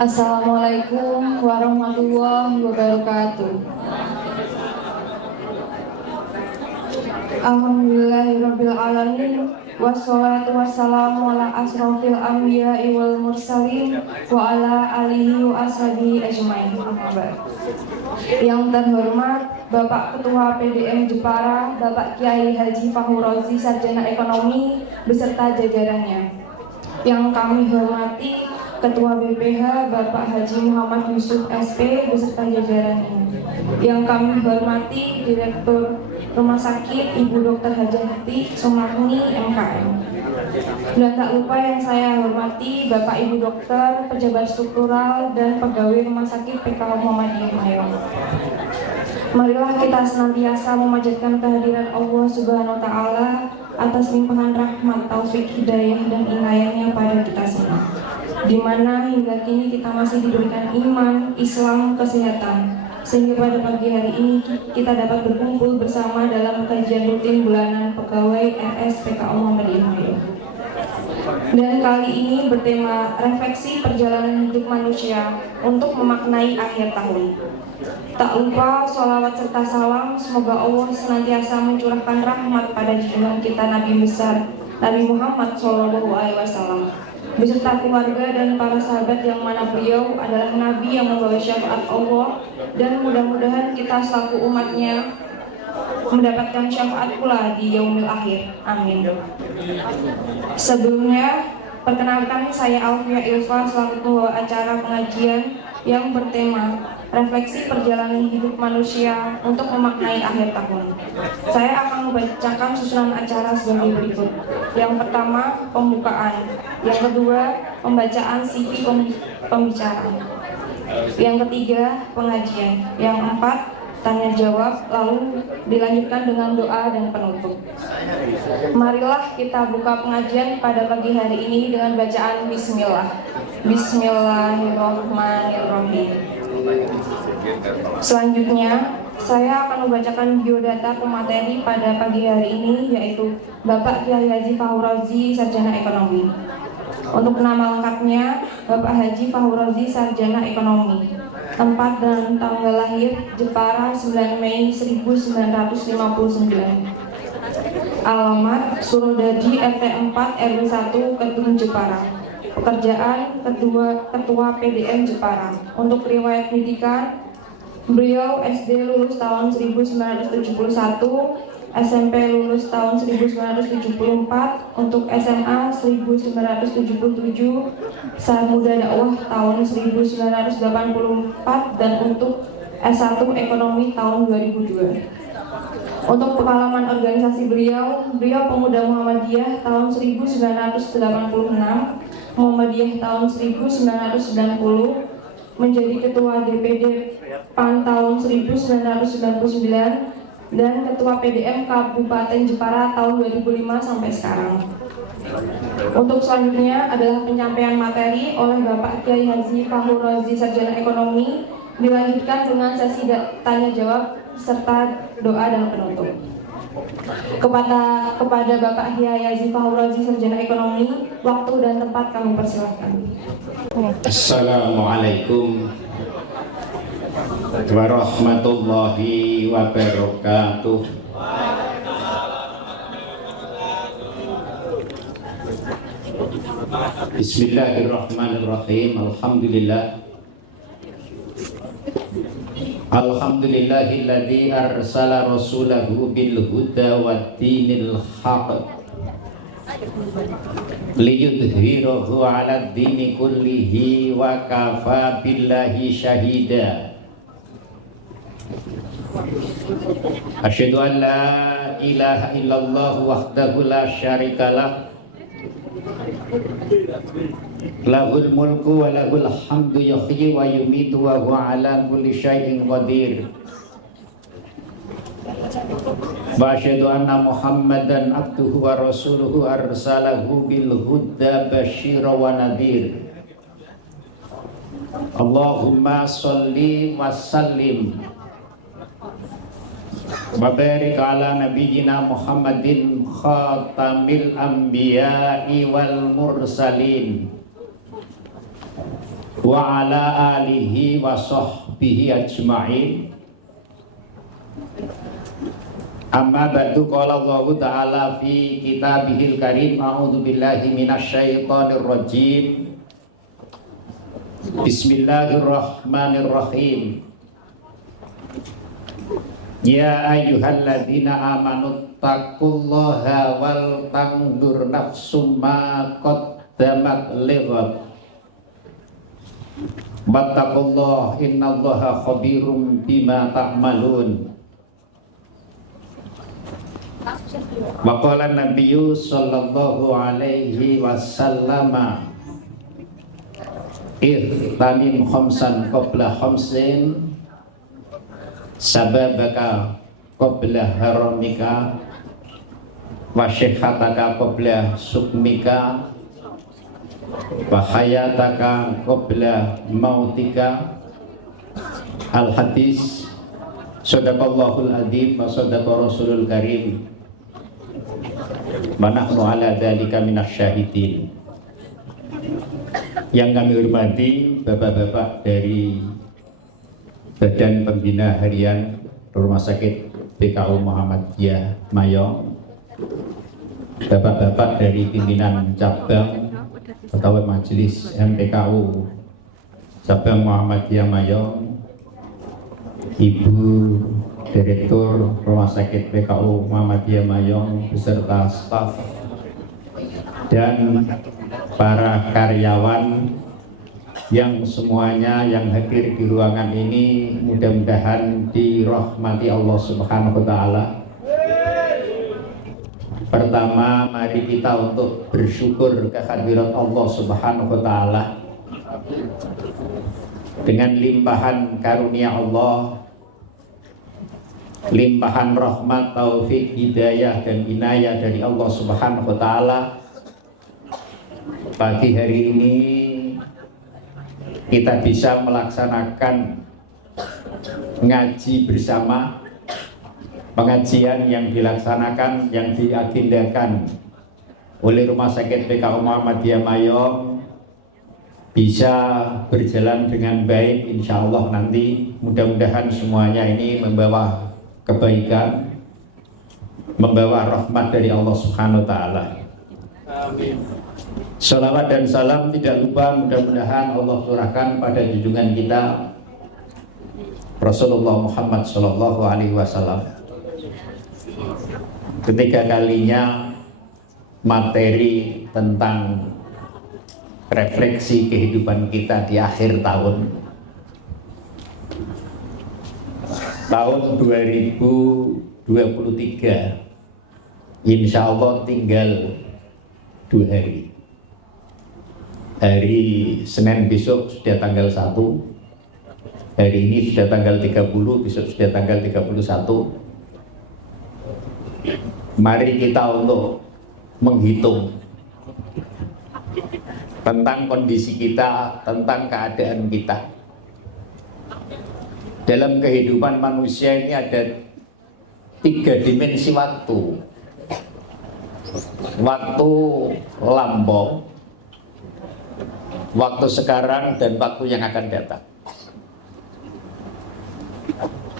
Assalamualaikum warahmatullahi wabarakatuh. Alhamdulillahirabbil alamin wassalatu wassalamu ala asrofil anbiya'i wal mursalin wa ala alihi wa ashabihi ajmain. Yang terhormat Bapak Ketua PDM Jepara, Bapak Kiai Haji Fahur Rozi, Sarjana Ekonomi beserta jajarannya. Yang kami hormati Ketua BPH Bapak Haji Muhammad Yusuf SP beserta jajarannya. Yang kami hormati Direktur Rumah Sakit Ibu Dr. Hajati Sumarni MKM. Dan tak lupa yang saya hormati Bapak Ibu Dokter, pejabat struktural dan pegawai Rumah Sakit PKH Muhammadiyah Mayon. Marilah kita senantiasa memanjatkan kehadiran Allah Subhanahu wa Ta'ala atas limpahan rahmat, taufik, hidayah dan inayahnya pada kita semua, di mana hingga kini kita masih diberikan iman, Islam, kesehatan, sehingga pada pagi hari ini kita dapat berkumpul bersama dalam kajian rutin bulanan pegawai RS PKO Muhammadiyah Mayon. Dan kali ini bertema refleksi perjalanan hidup manusia untuk memaknai akhir tahun. Tak lupa sholawat serta salam, semoga Allah senantiasa mencurahkan rahmat pada junjungan kita Nabi besar Nabi Muhammad SAW beserta keluarga dan para sahabat yang mana beliau adalah Nabi yang membawa syafaat Allah, dan mudah-mudahan kita selaku umatnya mendapatkan syafaat pula di yaumil akhir. Amin. Sebelumnya, perkenalkan saya Alfia Ilfa selaku pembawa acara pengajian yang bertema refleksi perjalanan hidup manusia untuk memaknai akhir tahun. Saya akan membacakan susunan acara sebagai berikut. Yang pertama, pembukaan. Yang kedua, pembacaan CV pembicara. Yang ketiga, pengajian. Yang empat, tanya jawab, lalu dilanjutkan dengan doa dan penutup. Marilah kita buka pengajian pada pagi hari ini dengan bacaan Bismillah. Bismillahirrahmanirrahim. Selanjutnya, saya akan membacakan biodata pemateri pada pagi hari ini, yaitu Bapak Kiai Haji Fahur Rozi, Sarjana Ekonomi. Untuk nama lengkapnya, Bapak Haji Fahur Rozi, Sarjana Ekonomi. Tempat dan tanggal lahir Jepara 9 Mei 1959. Alamat Surodaji RT 4 RW 1 Kedung Jepara. Pekerjaan Ketua PDM Jepara. Untuk riwayat pendidikan, beliau SD lulus tahun 1971, SMP lulus tahun 1974, untuk SMA 1977, Sarmuda Dakwah tahun 1984, dan untuk S1 Ekonomi tahun 2002. Untuk pengalaman organisasi beliau Pemuda Muhammadiyah tahun 1986, Muhammadiyah tahun 1990, menjadi Ketua DPD PAN tahun 1999, dan Ketua PDM Kabupaten Jepara tahun 2005 sampai sekarang. Untuk selanjutnya adalah penyampaian materi oleh Bapak Kiai Haji Fahur Rozi, Sarjana Ekonomi, dilanjutkan dengan sesi tanya jawab serta doa dan penutup. Kepada Bapak Kiai Haji Fahur Rozi, Sarjana Ekonomi, waktu dan tempat kami persilahkan. Assalamualaikum warahmatullahi wabarakatuh. Bismillahirrahmanirrahim. Alhamdulillahilladzi arsala rasulahu bil huda wad dinil haqq liyudhhirahu 'alad dini kullihi wa kafa billahi syahida. Asyhadu an la ilaha illallah wahdahu la syarikalah, lahul mulku wa lahul hamdu yuhyi wa yumitu wa huwa ala kulli syai'in qadir. Wa asyhadu anna Muhammadan abduhu wa rasuluhu arsalahu bil huda basyira wa nadhir. Allahumma sholli wa sallim wa barik ala nabiyyina Muhammadin khatamil anbiya'i wal mursalin wa ala alihi wa sahbihi ajma'in. Amma ba'du, qala Allah Ta'ala fi kitabihil karim, a'udzu billahi minasyaitonir rajim. Bismillahirrahmanirrahim. Ya ayyuhalladzina amanu taqullaha wal tanzur nafsum ma qaddamat lighad. Wattaqullaha innallaha khabirum bima ta'malun. Wa qala an-nabiyyu sallallahu alaihi wasallam, ihtanim khamsan qabla khamsin, sababaka qabla haramika, wa syihhataka qabla sukmika, wa hayataka qabla mautika. Al-hadis. Sadaqallahul adzim wa sadaqa rasulul karim wa nahnu ala dzalika minasyahidin. Yang kami hormati bapak-bapak dari Badan Pembina Harian Rumah Sakit PKU Muhammadiyah Mayong, bapak-bapak dari pimpinan cabang atau majelis MPKU cabang Muhammadiyah Mayong, Ibu Direktur Rumah Sakit PKU Muhammadiyah Mayong beserta staf dan para karyawan yang semuanya yang hadir di ruangan ini mudah-mudahan dirahmati Allah Subhanahu wa Ta'ala. Pertama, mari kita untuk bersyukur kehadirat Allah Subhanahu wa Ta'ala dengan limpahan karunia Allah, limpahan rahmat, taufik, hidayah dan inayah dari Allah Subhanahu wa Ta'ala. Pagi hari ini kita bisa melaksanakan ngaji bersama, pengajian yang dilaksanakan, yang diagendakan oleh Rumah Sakit PKU Muhammadiyah Mayong bisa berjalan dengan baik, insya Allah. Nanti mudah-mudahan semuanya ini membawa kebaikan, membawa rahmat dari Allah Subhanahu wa Ta'ala. Amin. Salawat dan salam tidak lupa mudah-mudahan Allah curahkan pada junjungan kita Rasulullah Muhammad Sallallahu Alaihi Wasallam. Ketiga kalinya materi tentang refleksi kehidupan kita di akhir tahun 2023. Insya Allah tinggal 2 hari. Hari Senin besok sudah tanggal 1, hari ini sudah tanggal 30, besok sudah tanggal 31. Mari kita untuk menghitung tentang kondisi kita, tentang keadaan kita. Dalam kehidupan manusia ini ada 3 dimensi waktu. Waktu lampau, waktu sekarang, dan waktu yang akan datang.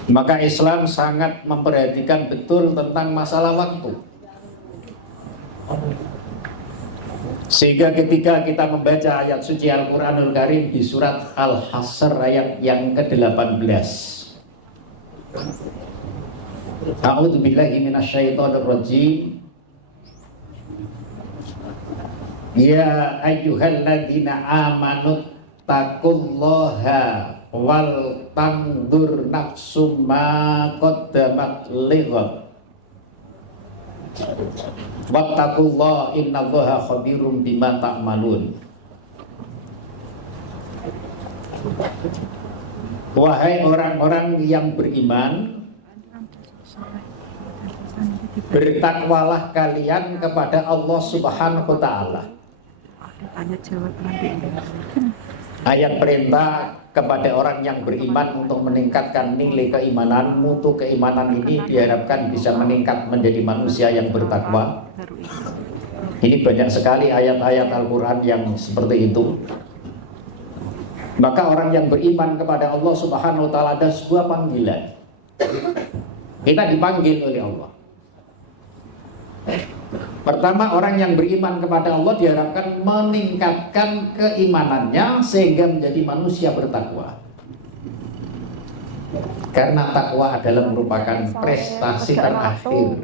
Maka Islam sangat memperhatikan betul tentang masalah waktu. Sehingga ketika kita membaca ayat suci Al-Quranul Karim di surat Al-Hasr ayat yang ke-18, A'udzu billahi minasyaitonir rajim. Ya ayyuhalladzina amanu taqullaha wal tanzur nafsum ma qaddamat lighad. Wattaqullaha innallaha khabirum bima ta'malun. Wahai orang-orang yang beriman, bertakwalah kalian kepada Allah Subhanahu wa Ta'ala. Ayat perintah kepada orang yang beriman untuk meningkatkan nilai keimanan. Mutu keimanan ini diharapkan bisa meningkat menjadi manusia yang bertakwa. Ini banyak sekali ayat-ayat Al-Quran yang seperti itu. Maka orang yang beriman kepada Allah Subhanahu wa taala ada sebuah panggilan. Kita dipanggil oleh Allah. Pertama, orang yang beriman kepada Allah diharapkan meningkatkan keimanannya sehingga menjadi manusia bertakwa. Karena takwa adalah merupakan prestasi terakhir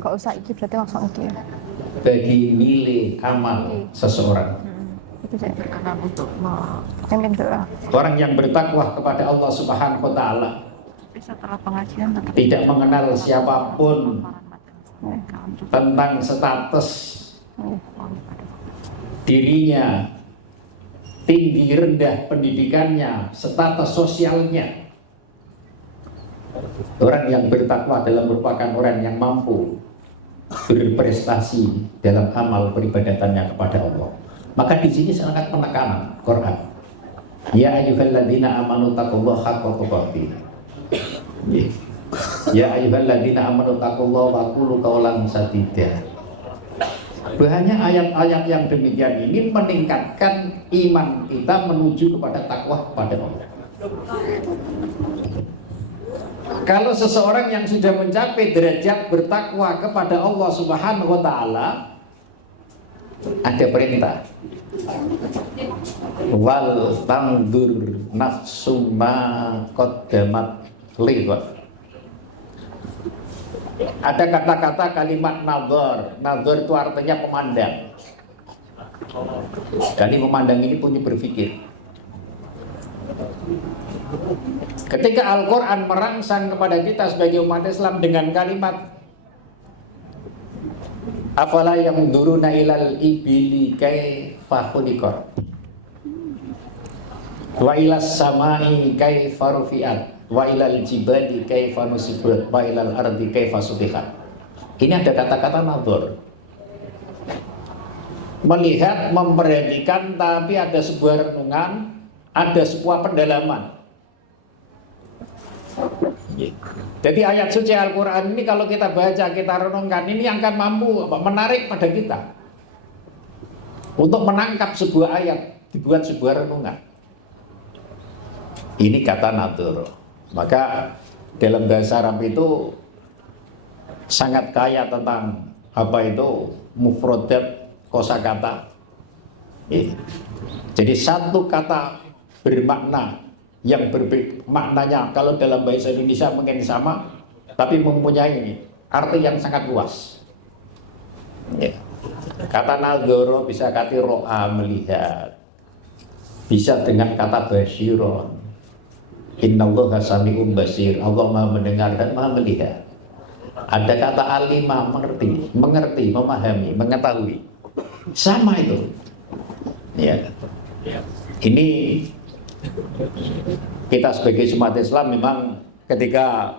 bagi nilai amal seseorang. Orang yang bertakwa kepada Allah Subhanahu wa taala tidak mengenal siapapun tentang status dirinya, tinggi rendah pendidikannya, status sosialnya. Orang yang bertakwa adalah merupakan orang yang mampu berprestasi dalam amal peribadatannya kepada Allah. Maka di sini sangat penekanan Quran. Ya ayyuhalladzina amanu taqullaha haqqa tuqatih. Ya ayyuhalladzina amanu taqullaha wa qulu qawlan sadida. Banyak ayat-ayat yang demikian ini meningkatkan iman kita menuju kepada takwa kepada Allah. Kalau seseorang yang sudah mencapai derajat bertakwa kepada Allah Subhanahu wa taala, ada perintah. Wal tandur nafsum ma qaddamat liwat. Ada kata-kata kalimat nadhar. Nadhar itu artinya pemandang. Kali memandang ini punya berpikir. Ketika Al-Quran merangsang kepada kita sebagai umat Islam dengan kalimat afala yamduruna ilal ibili kaifa khuliqat wa ilas samai kaifa rufi'at wa ilal jibali kaifa nusibat wa ilal ardi kaifa subihat. Ini ada kata-kata nadhar. Melihat, memperhatikan, tapi ada sebuah renungan, ada sebuah pendalaman. Jadi ayat suci Al-Quran ini kalau kita baca, kita renungkan, ini akan mampu menarik pada kita untuk menangkap sebuah ayat, dibuat sebuah renungan. Ini kata nadhar. Maka dalam bahasa Arab itu sangat kaya tentang apa itu mufradat, kosakata. Jadi satu kata bermakna yang berbeda maknanya, kalau dalam bahasa Indonesia mungkin sama, tapi mempunyai arti yang sangat luas. Kata nadhara bisa kata ro'a, melihat, bisa dengan kata basyiron. Innallaha sami'un basir, Allah Maha mendengar dan Maha melihat. Ada kata alimah, mengerti, memahami, mengetahui. Sama itu. Ya. Ini kita sebagai umat Islam memang ketika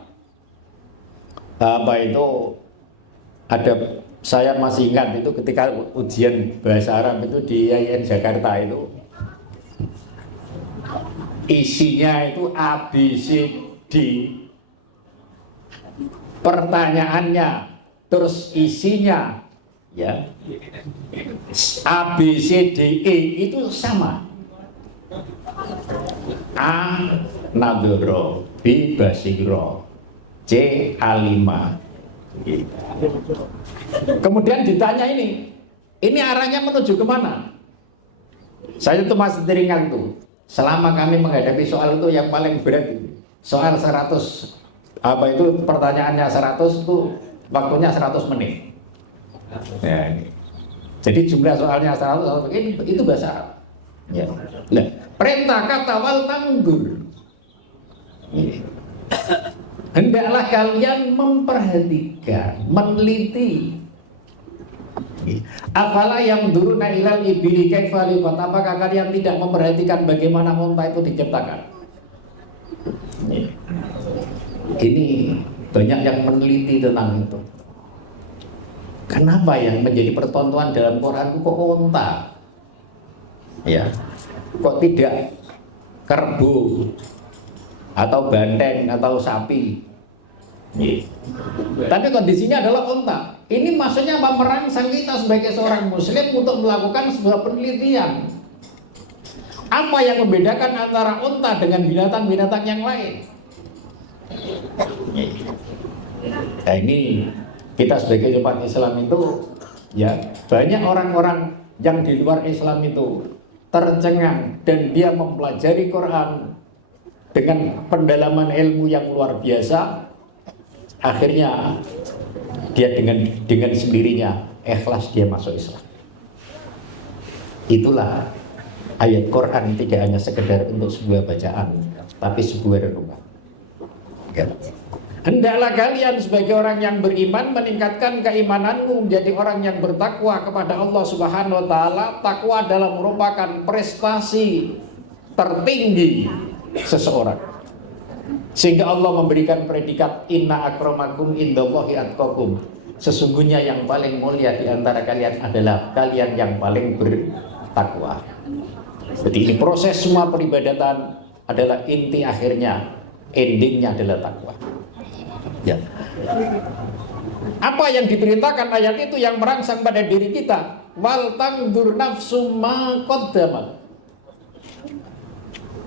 ada, saya masih ingat itu ketika ujian bahasa Arab itu di IAIN Jakarta itu isinya itu ABCD, pertanyaannya terus isinya ya ABCDE itu sama. A nadhara, B basira, C alima. Kemudian ditanya ini arahnya menuju kemana? Saya itu masih teringat tuh, selama kami menghadapi soal itu yang paling berat itu, soal 100 pertanyaannya 100 itu waktunya 100 menit. Ya, ini. Jadi jumlah soalnya 100 itu bahasa Arab. Ya. Nah, perintah kata wal tandur. Hendaklah kalian memperhatikan, meneliti. Afala yang duruna ilal ibili kaifa liqat. Apakah kalian tidak memperhatikan bagaimana unta itu diciptakan? Ini banyak yang meneliti tentang itu. Kenapa yang menjadi pertontonan dalam Quran kok unta? Ya, kok tidak kerbau atau banteng atau sapi? Tapi kondisinya adalah unta. Ini maksudnya apa? Merangsang kita sebagai seorang muslim untuk melakukan sebuah penelitian Apa yang membedakan antara unta dengan binatang-binatang yang lain? Nah, ini kita sebagai umat Islam itu, ya, banyak orang-orang yang di luar Islam itu tercengang dan dia mempelajari Quran dengan pendalaman ilmu yang luar biasa. Akhirnya dia dengan sendirinya ikhlas dia masuk Islam. Itulah ayat Quran tidak hanya sekedar untuk sebuah bacaan, tapi sebuah renungan. Ya. Hendaklah kalian sebagai orang yang beriman meningkatkan keimananmu menjadi orang yang bertakwa kepada Allah Subhanahu wa taala. Takwa adalah merupakan prestasi tertinggi seseorang. Sehingga Allah memberikan predikat inna akramakum indallahi atqakum. Sesungguhnya yang paling mulia di antara kalian adalah kalian yang paling bertakwa. Jadi ini proses semua peribadatan adalah inti akhirnya, endingnya adalah takwa. Ya. Apa yang diperintahkan ayat itu yang merangsang pada diri kita? Wal tangdur nafsu ma qaddamat.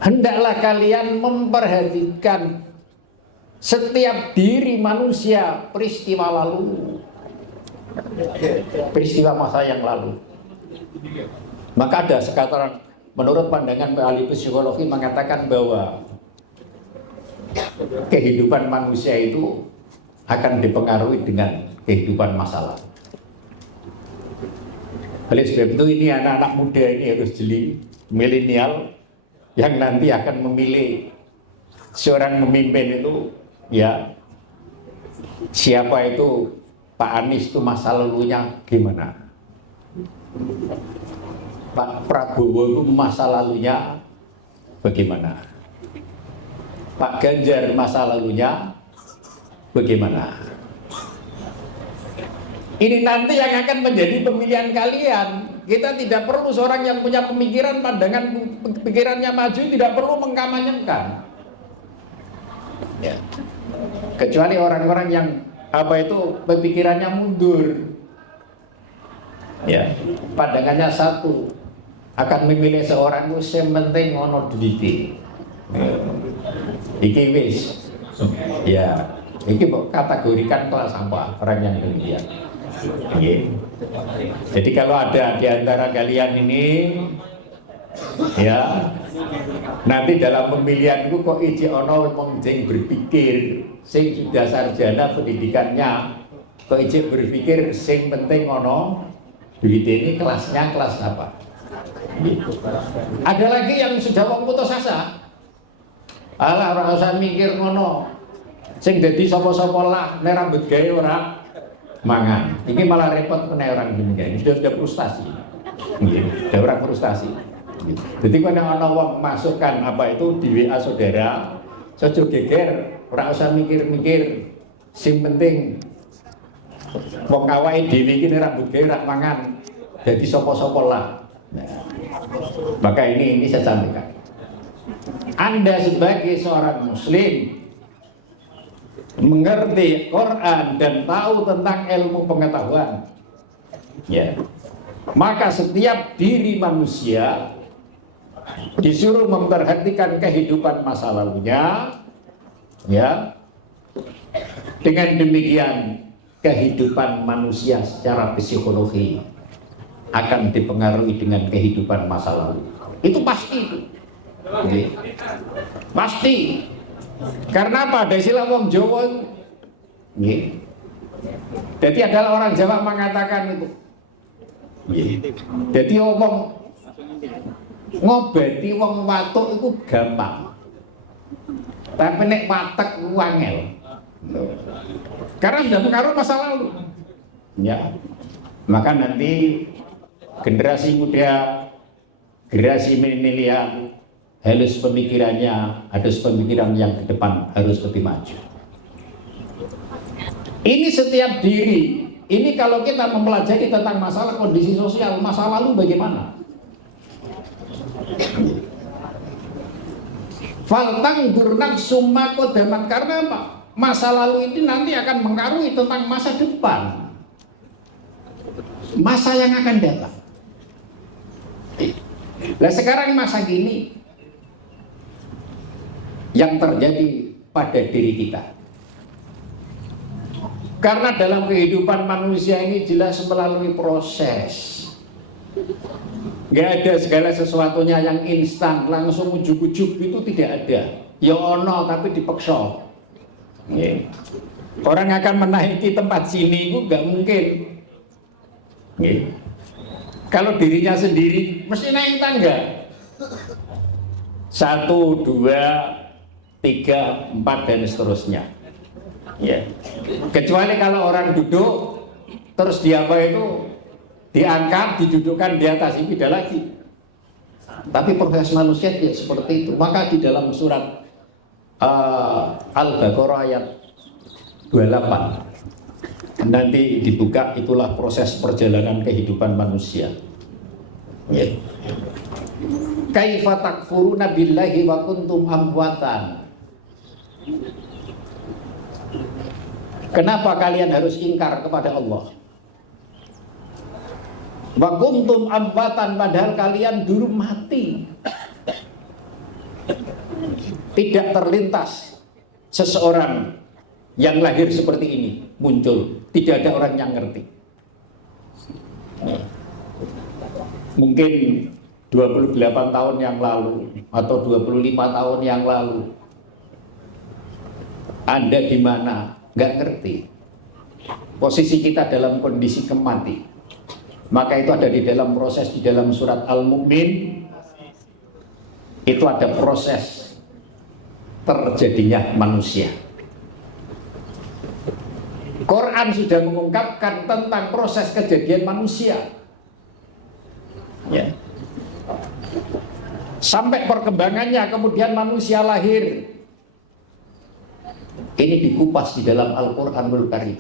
Hendaklah kalian memperhatikan setiap diri manusia peristiwa lalu, peristiwa masa yang lalu. Maka ada sekarang menurut pandangan ahli psikologi mengatakan bahwa kehidupan manusia itu akan dipengaruhi dengan kehidupan masa lalu. Oleh sebab itu ini anak-anak muda ini harus jeli, milenial yang nanti akan memilih seorang pemimpin itu, ya, siapa itu Pak Anies itu masa lalunya gimana, Pak Prabowo itu masa lalunya bagaimana, Pak Ganjar masa lalunya bagaimana. Ini nanti yang akan menjadi pemilihan kalian. Kita tidak perlu seorang yang punya pemikiran, pandangan pikirannya maju, tidak perlu mengkampanyekan. Ya. Kecuali orang-orang yang pemikirannya mundur. Ya, pandangannya satu, akan memilih seorang itu sementing ono duwite. Iki wis. Ya, iki kategorikan kelas sampah orang yang demikian. Jadi kalau ada di antara kalian ini, ya, nanti dalam pemilihan itu kok iji ono wong sing berpikir, sing sudah sarjana pendidikannya, kok iji berpikir sing penting ono duit ini kelasnya kelas apa? Ada lagi yang sudah wong putus asa. Alah ora usah mikir ngono. Sing dadi sapa-sapa lah nek rambut gawe ora mangan. Ini malah repot kena orang demikian. Ini sudah frustasi. Sudah orang frustasi. Jadi kalau ada orang masukkan apa itu di WA saudara, sojo geger, ora usah mikir-mikir. Sing penting wong awake dhewe iki rambut gawe rak mangan. Jadi sapa-sapa lah. Nah, maka ini saya sampaikan. Anda sebagai seorang muslim mengerti Quran dan tahu tentang ilmu pengetahuan, ya, maka setiap diri manusia disuruh memperhatikan kehidupan masa lalunya, ya. Dengan demikian kehidupan manusia secara psikologi akan dipengaruhi dengan kehidupan masa lalu. Itu pasti itu. Okay. Pasti. Karena apa? Ada istilah wong Jawa. Nggih. Jadi adalah orang Jawa mengatakan itu. Nggih. Jadi omong ngobati wong watuk itu gampang. Tapi nek watek ku angel. Karena sudah pengaruh masa lalu. Ya. Maka nanti generasi muda, generasi milenial harus pemikirannya, harus pemikiran yang ke depan harus lebih maju. Ini setiap diri. Ini kalau kita mempelajari tentang masalah kondisi sosial masa lalu bagaimana? Faltang durnak summa kodamat, karena apa? Masa lalu ini nanti akan mengaruhi tentang masa depan, masa yang akan datang. Nah sekarang masa gini yang terjadi pada diri kita. Karena dalam kehidupan manusia ini jelas melalui proses. Gak ada segala sesuatunya yang instan, langsung ujuk-ujuk itu tidak ada. Ya ono tapi dipaksa. Orang akan menaiki tempat sini itu gak mungkin. Kalau dirinya sendiri mesti naik tangga. 1, 2, 3, 4 dan seterusnya. Ya. Kecuali kalau orang duduk terus dia apa itu diangkat, didudukkan di atas, ini beda lagi. Tapi proses manusia tidak seperti itu. Maka di dalam surat Al-Baqarah ayat 28 nanti dibuka, itulah proses perjalanan kehidupan manusia. Ya. Kaifa takfuruna billahi wa kuntum amwatan. Kenapa kalian harus ingkar kepada Allah? Wa kuntum amwatan, padahal kalian dulu mati. Tidak terlintas seseorang yang lahir seperti ini muncul. Tidak ada orang yang ngerti. Mungkin 28 tahun yang lalu atau 25 tahun yang lalu Anda di mana? Nggak ngerti. Posisi kita dalam kondisi kemati. Maka itu ada di dalam proses, di dalam surat Al-Mu'min itu ada proses terjadinya manusia. Quran sudah mengungkapkan tentang proses kejadian manusia. Ya. Sampai perkembangannya kemudian manusia lahir. Ini dikupas di dalam Al-Quranul Karim.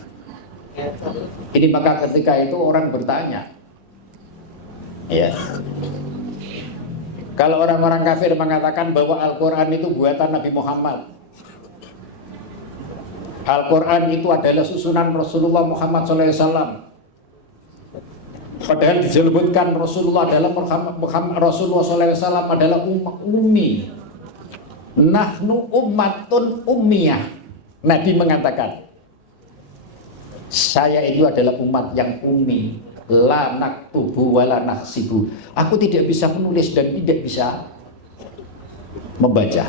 Ini maka ketika itu orang bertanya, ya, kalau orang-orang kafir mengatakan bahwa Al-Quran itu buatan Nabi Muhammad, Al-Quran itu adalah susunan Rasulullah Muhammad SAW, padahal disebutkan Rasulullah adalah Rasulullah SAW adalah ummi. Nahnu ummatun ummiyah. Nabi mengatakan, saya itu adalah umat yang ummi, la naktubu wa la nahsibu. Aku tidak bisa menulis dan tidak bisa membaca,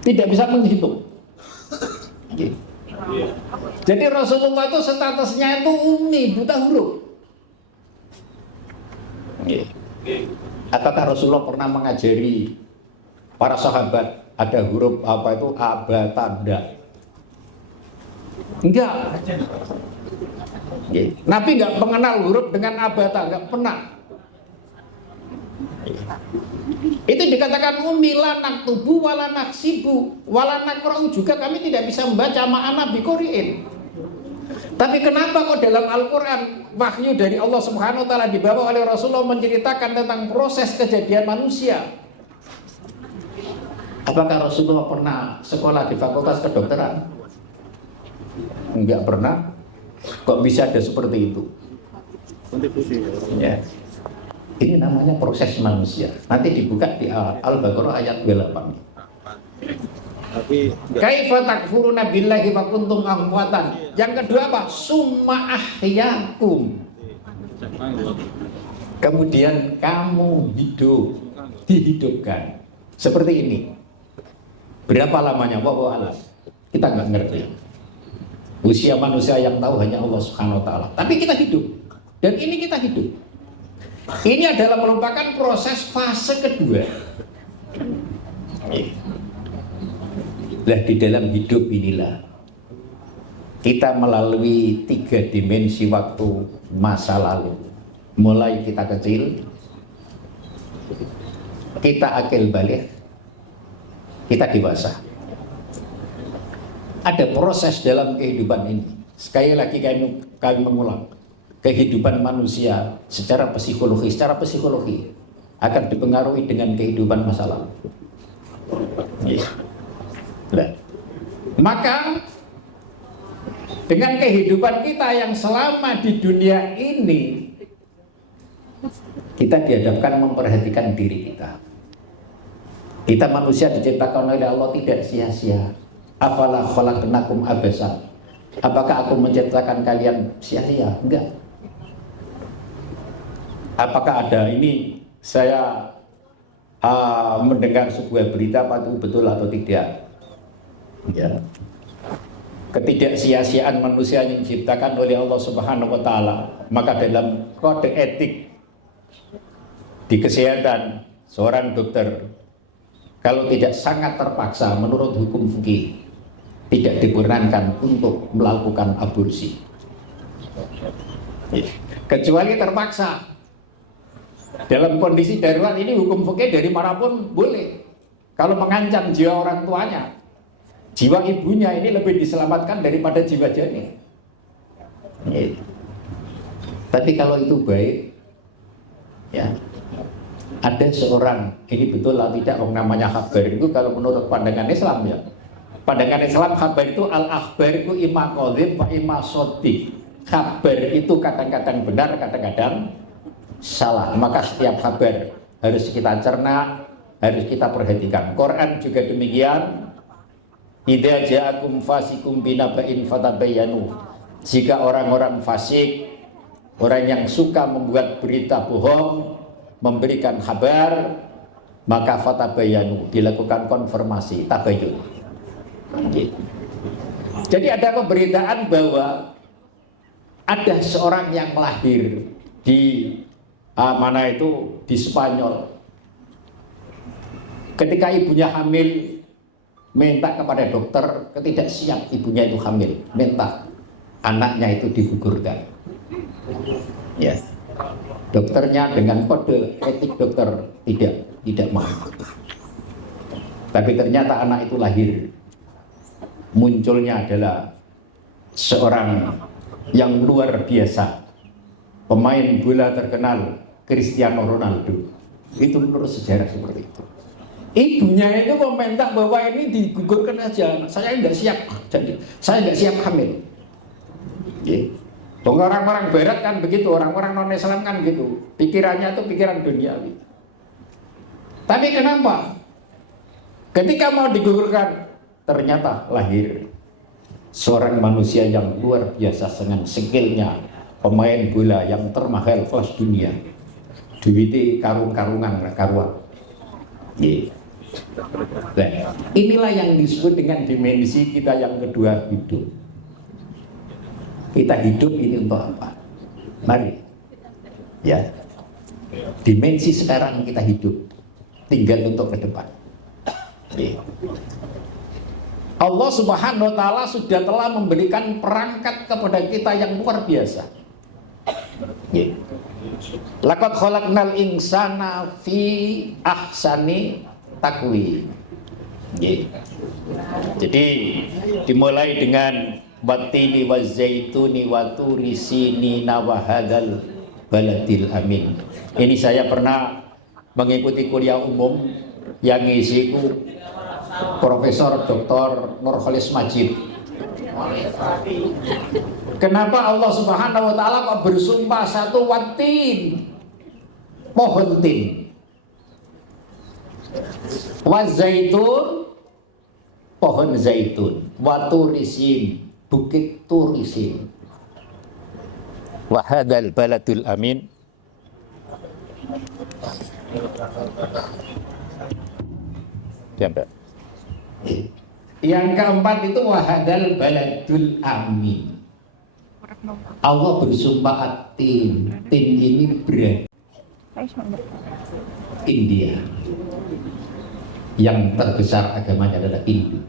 tidak bisa menghitung. Jadi Rasulullah itu statusnya itu ummi, buta huruf. Apakah Rasulullah pernah mengajari para sahabat ada huruf apa itu aba tanda? Enggak. Nabi enggak mengenal huruf dengan abata, enggak pernah. Itu dikatakan ummi la naktubu wala naksibu wala nakra'u, juga kami tidak bisa membaca ma'ana biqori'in. Tapi kenapa kok dalam Al-Quran wahyu dari Allah Subhanahu wa ta'ala dibawa oleh Rasulullah menceritakan tentang proses kejadian manusia? Apakah Rasulullah pernah sekolah di fakultas kedokteran? Enggak pernah. Kok bisa ada seperti itu? Ya. Ini namanya proses manusia. Nanti dibuka di Al-Baqarah ayat 28. Kaifa takfuruna billahi wa kuntum amwatan. Yang kedua apa? Summa ahyakum. Kemudian kamu hidup, dihidupkan. Seperti ini. Berapa lamanya? Wallahu a'lam. Kita nggak ngerti. Usia manusia yang tahu hanya Allah Subhanahu wa ta'ala. Tapi kita hidup. Dan ini kita hidup. Ini adalah merupakan proses fase kedua. Nah, di dalam hidup inilah kita melalui 3 dimensi waktu masa lalu. Mulai kita kecil, kita akil balik, kita dewasa. Ada proses dalam kehidupan ini. Sekali lagi kami mengulang, kehidupan manusia secara psikologi akan dipengaruhi dengan kehidupan masa lalu. Nah, maka dengan kehidupan kita yang selama di dunia ini Kita dihadapkan memperhatikan diri kita. Kita manusia diciptakan oleh Allah tidak sia-sia. Afala khalaqnakum abasa. Apakah aku menciptakan kalian sia-sia? Enggak. Apakah ada ini saya mendengar sebuah berita apa itu betul atau tidak? Ya. Ketidaksia-siaan manusia yang diciptakan oleh Allah Subhanahu wa taala. Maka dalam kode etik di kesehatan seorang dokter kalau tidak sangat terpaksa menurut hukum fikih tidak diperkenankan untuk melakukan aborsi. Kecuali terpaksa. Dalam kondisi darurat ini hukum fikih dari manapun boleh. Kalau mengancam jiwa orang tuanya, jiwa ibunya ini lebih diselamatkan daripada jiwa janin. Tapi kalau itu baik, ya ada seorang, ini betul lah tidak namanya khabar itu kalau menurut pandangan Islam ya. Pandangan Islam khabar itu al-akhbar itu imma qadzib wa imma shadiq. Khabar itu kadang-kadang benar, kadang-kadang salah. Maka setiap kabar harus kita cerna, harus kita perhatikan. Quran juga demikian. Idza ja'akum fasikum binaba'in fatabayyanu. Jika orang-orang fasik, orang yang suka membuat berita bohong, memberikan kabar, maka fatabayyanu, dilakukan konfirmasi, tabayyun. Jadi ada pemberitaan bahwa ada seorang yang lahir di mana itu di Spanyol. Ketika ibunya hamil, minta kepada dokter, ketidak siap ibunya itu hamil, minta anaknya itu digugurkan. Ya, dokternya dengan kode etik dokter tidak mau. Tapi ternyata anak itu lahir. Munculnya adalah seorang yang luar biasa, pemain bola terkenal, Cristiano Ronaldo. Itu menurut sejarah seperti itu. Ibunya itu meminta bahwa ini digugurkan aja, saya tidak siap, jadi saya tidak siap hamil. Orang-orang Barat kan begitu, orang-orang non-Islam kan gitu, pikirannya itu pikiran duniawi. Tapi kenapa? Ketika mau digugurkan, ternyata lahir seorang manusia yang luar biasa dengan skillnya, pemain bola yang termahal kelas dunia, duitnya karung-karungan karuan. Nah, inilah yang disebut dengan dimensi kita yang kedua, hidup. Kita hidup ini untuk apa? Mari, ya. Dimensi sekarang kita hidup, tinggal untuk ke depan. Allah Subhanahu wa taala sudah telah memberikan perangkat kepada kita yang luar biasa. Laqad khalaqnal insana fi ahsani taqwim. Jadi dimulai dengan watini wazaituni waturi sinina wa hadzal baladil amin. Ini saya pernah mengikuti kuliah umum yang ngisiku Profesor Dr. Nurholis Majid. Kenapa Allah Subhanahu wa taala kok bersumpah satu watin, pohon tin, wa zaitun, pohon zaitun, wa turisin, bukit turisin, wa hadzal baladul amin. Yang keempat itu wahadal baladul amin. Allah bersumpah tin ini berat India. Yang terbesar agamanya adalah Hindu.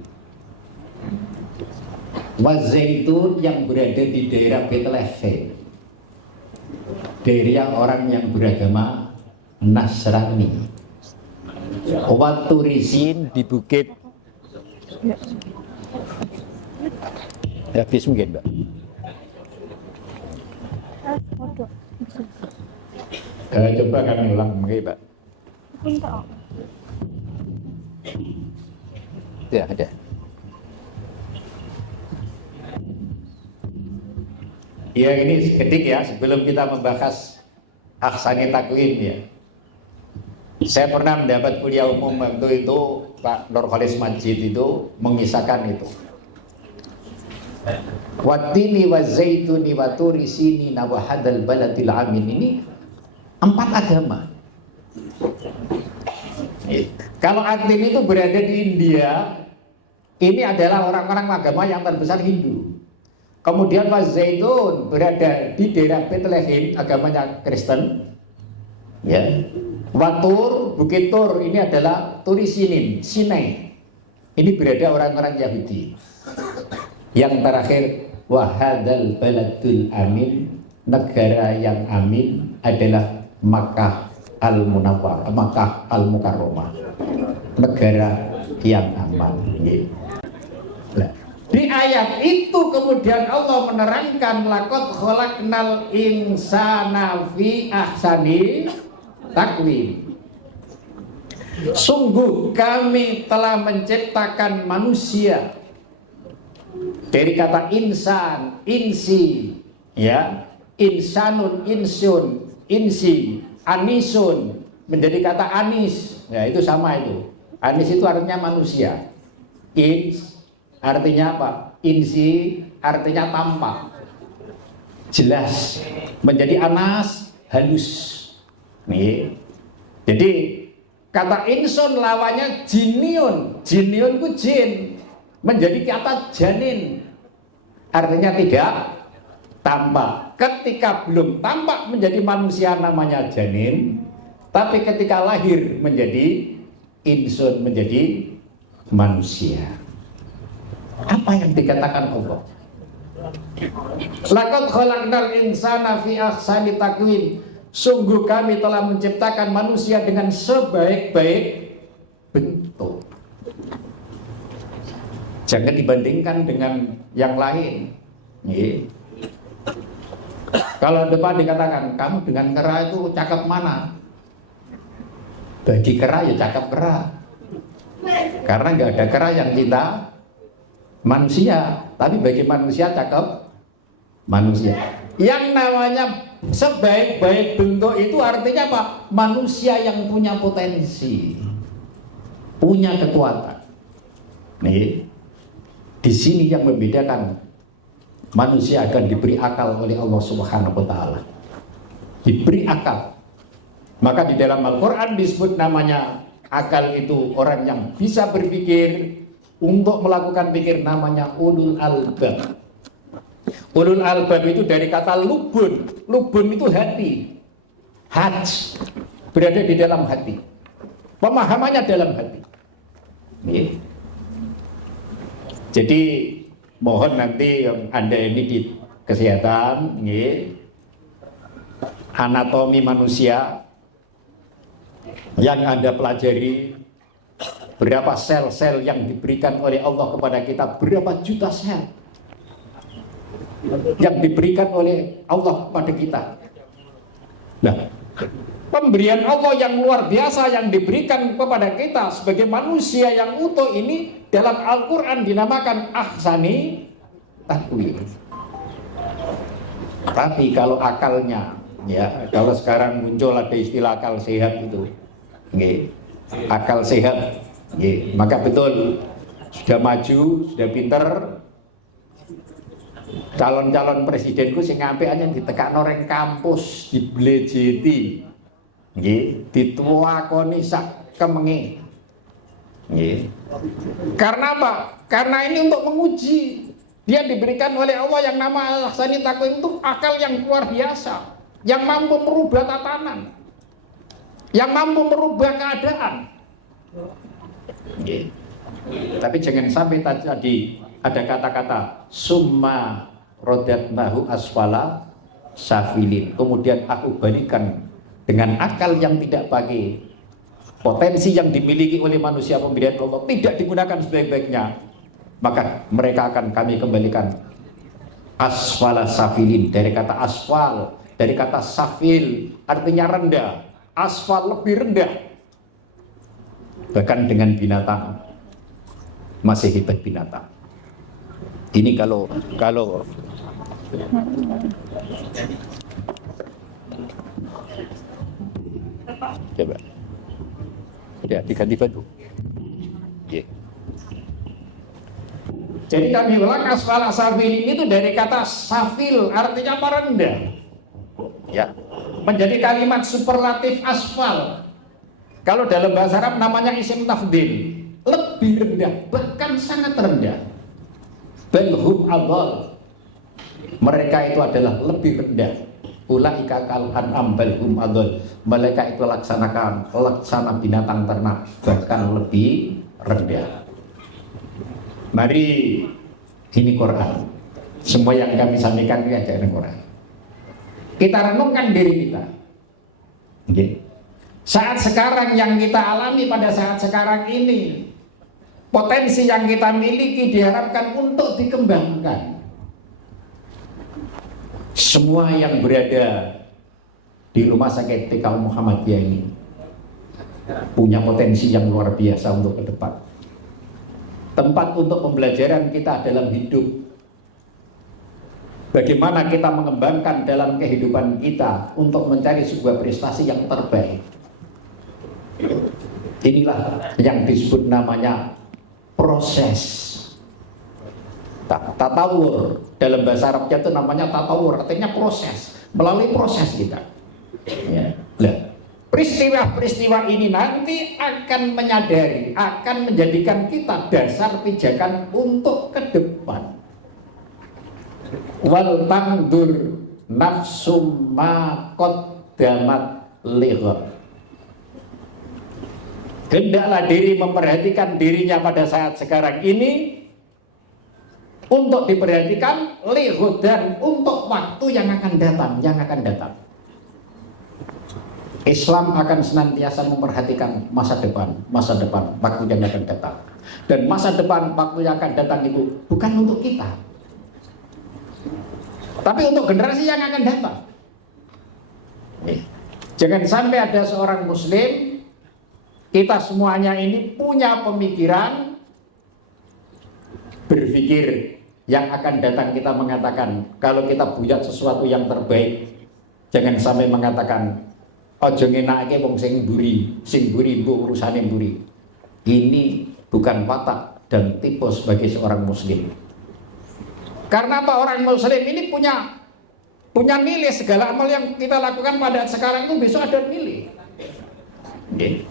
Wazaitun yang berada di daerah Bethlehem, daerah orang yang beragama Nasrani. Waturisin di bukit. Habis mungkin, Mbak. Coba kami ulang lagi, Mbak. Ya, ada. Ya, ini seketik ya sebelum kita membahas ahsani takwim ya. Saya pernah mendapat kuliah umum waktu itu, Pak Nurholis Majid itu mengisahkan itu. Watini wa zaituni wa turi sinina wa hadal baladil amin, ini 4 agama. Kalau Atin itu berada di India, ini adalah orang-orang agama yang terbesar Hindu. Kemudian wa zaitun berada di daerah Bethlehem, agamanya Kristen. Ya. Watur, Bukit Tur ini adalah Turi Sinin, Sinai. Ini berada orang-orang Yahudi. Yang terakhir wahadal baladul amin, negara yang amin adalah Makkah al-Munawwar, Makkah al-Mukarramah, negara yang aman. Nah, di ayat itu kemudian Allah menerangkan laqad khalaqnal insana fi ahsani takwim. Sungguh kami telah menciptakan manusia dari kata insan, insi, ya, insanun, insun, insi, anisun menjadi kata anis. Ya, itu sama itu. Anis itu artinya manusia. Ins artinya apa? Insi artinya tampak, jelas. Menjadi anas, halus. Nih. Jadi kata insun lawannya jiniun. Jiniun itu jin. Menjadi kata janin. Artinya tidak tampak. Ketika belum tampak menjadi manusia namanya janin. Tapi ketika lahir menjadi insun, menjadi manusia. Apa yang dikatakan Allah? Laqad khalaqnal insana fi ahsani takwim. Sungguh kami telah menciptakan manusia dengan sebaik-baik bentuk. Jangan dibandingkan dengan yang lain. Kalau depan dikatakan kamu dengan kera itu cakep mana? Bagi kera ya cakep kera. Karena nggak ada kera yang cinta manusia, tapi bagi manusia cakep manusia. Yang namanya sebaik-baik bentuk itu artinya apa? Manusia yang punya potensi, punya kekuatan. Nih, di sini yang membedakan manusia akan diberi akal oleh Allah Subhanahu wa taala. Diberi akal. Maka di dalam Al-Qur'an disebut namanya akal itu orang yang bisa berpikir untuk melakukan pikir, namanya ulul albab. Ulul albab itu dari kata lubun. Lubun itu hati. Hajj berada di dalam hati. Pemahamannya dalam hati. Jadi mohon nanti Anda ini di kesehatan, anatomi manusia yang Anda pelajari, berapa sel-sel yang diberikan oleh Allah kepada kita, berapa juta sel yang diberikan oleh Allah kepada kita. Nah, pemberian Allah yang luar biasa yang diberikan kepada kita sebagai manusia yang utuh ini dalam Al-Quran dinamakan ahsani takwim. Tapi kalau akalnya, ya, kalau sekarang muncul ada istilah akal sehat itu, akal sehat, maka betul sudah maju, sudah pinter. Calon-calon presidenku sing apikane ditekakno ring kampus, diblejeti, dituakoni sak kemenge. Karena apa? Karena ini untuk menguji. Dia diberikan oleh Allah yang nama ahsani takwim itu akal yang luar biasa, yang mampu merubah tatanan, yang mampu merubah keadaan. Tapi jangan sampai tadi ada kata-kata summa rodatnahu asfala safilin, kemudian aku balikan dengan akal yang tidak pakai, potensi yang dimiliki oleh manusia pemberian Allah tidak digunakan sebaik-baiknya, maka mereka akan kami kembalikan asfala safilin. Dari kata asfal, dari kata safil artinya rendah, asfal lebih rendah. Bahkan dengan binatang masih hebat binatang. Ini kalau Coba. Ya, diganti batu. Yeah. Jadi kami ulang, asfal safilin itu dari kata safil, artinya merendah. Ya, menjadi kalimat superlatif asfal. Kalau dalam bahasa Arab namanya isim tafdil, lebih rendah, bahkan sangat rendah. Balhum adhal, mereka itu adalah lebih rendah. Ulaika kal an'am balhum adhal, mereka itu laksana binatang ternak, bahkan lebih rendah. Mari, ini Quran. Semua yang kami sampaikan ini ajaran Quran. Kita renungkan diri kita. Okay. Saat sekarang yang kita alami pada saat sekarang ini, potensi yang kita miliki diharapkan untuk dikembangkan. Semua yang berada di rumah sakit TK Muhammadiyah ini punya potensi yang luar biasa untuk ke depan. Tempat untuk pembelajaran kita dalam hidup. Bagaimana kita mengembangkan dalam kehidupan kita untuk mencari sebuah prestasi yang terbaik. Inilah yang disebut namanya proses. Tatawur dalam bahasa Arabnya itu namanya tatawur, artinya proses. Melalui proses kita. Ya. Peristiwa-peristiwa ini nanti akan menyadari, akan menjadikan kita dasar pijakan untuk ke depan. Wal tangdur nafsum ma qaddamat lighad. Hendaklah diri memperhatikan dirinya pada saat sekarang ini untuk diperhatikan lighad, dan untuk waktu yang akan datang, Islam akan senantiasa memperhatikan masa depan, waktu yang akan datang. Dan masa depan, waktu yang akan datang itu bukan untuk kita, tapi untuk generasi yang akan datang. Jangan sampai ada seorang muslim, kita semuanya ini punya pemikiran, berpikir yang akan datang kita mengatakan, kalau kita buat sesuatu yang terbaik, jangan sampai mengatakan, ojo ngenake wong sing mburi mbok urusane mburi. Ini bukan watak dan tipe sebagai seorang muslim. Karena apa? Orang muslim ini punya nilai, segala amal yang kita lakukan pada sekarang itu besok ada nilai. Okay.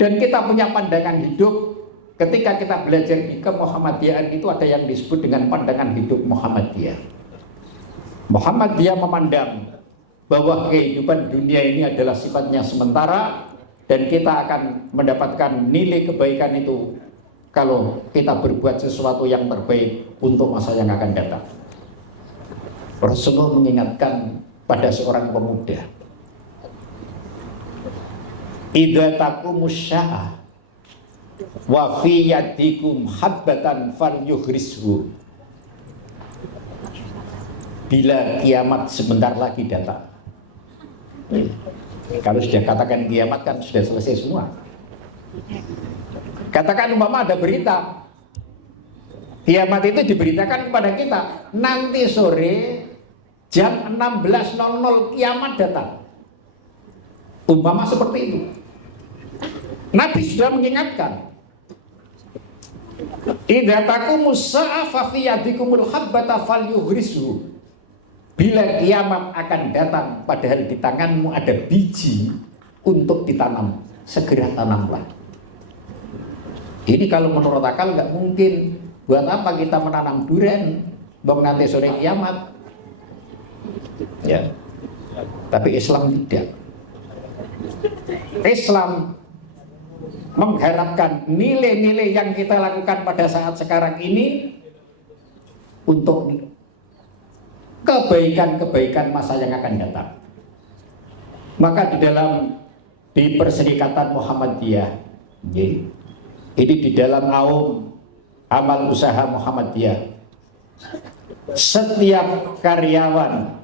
Dan kita punya pandangan hidup ketika kita belajar di Muhammadiyah, itu ada yang disebut dengan pandangan hidup Muhammadiyah. Muhammadiyah memandang bahwa kehidupan dunia ini adalah sifatnya sementara, dan kita akan mendapatkan nilai kebaikan itu kalau kita berbuat sesuatu yang terbaik untuk masa yang akan datang. Rasulullah mengingatkan pada seorang pemuda, idza taqumus sya'ah wa fi yadikum habbatan falyughrishu. Bila kiamat sebentar lagi datang. Kalau sudah katakan kiamat kan sudah selesai semua. Katakan umpama ada berita, kiamat itu diberitakan kepada kita, nanti sore jam 16.00 kiamat datang. Umpama seperti itu. Nabi sudah mengingatkan, idza taqumus sa'ah fa fi yadikumul habbata falyughrishu. Bila kiamat akan datang, padahal di tanganmu ada biji untuk ditanam, segera tanamlah. Ini kalau menurut akal nggak mungkin. Buat apa kita menanam durian? Bang nanti sore kiamat. Ya. Tapi Islam tidak. Islam mengharapkan nilai-nilai yang kita lakukan pada saat sekarang ini untuk kebaikan-kebaikan masa yang akan datang. Maka di Perserikatan Muhammadiyah, ini di dalam amal usaha Muhammadiyah, setiap karyawan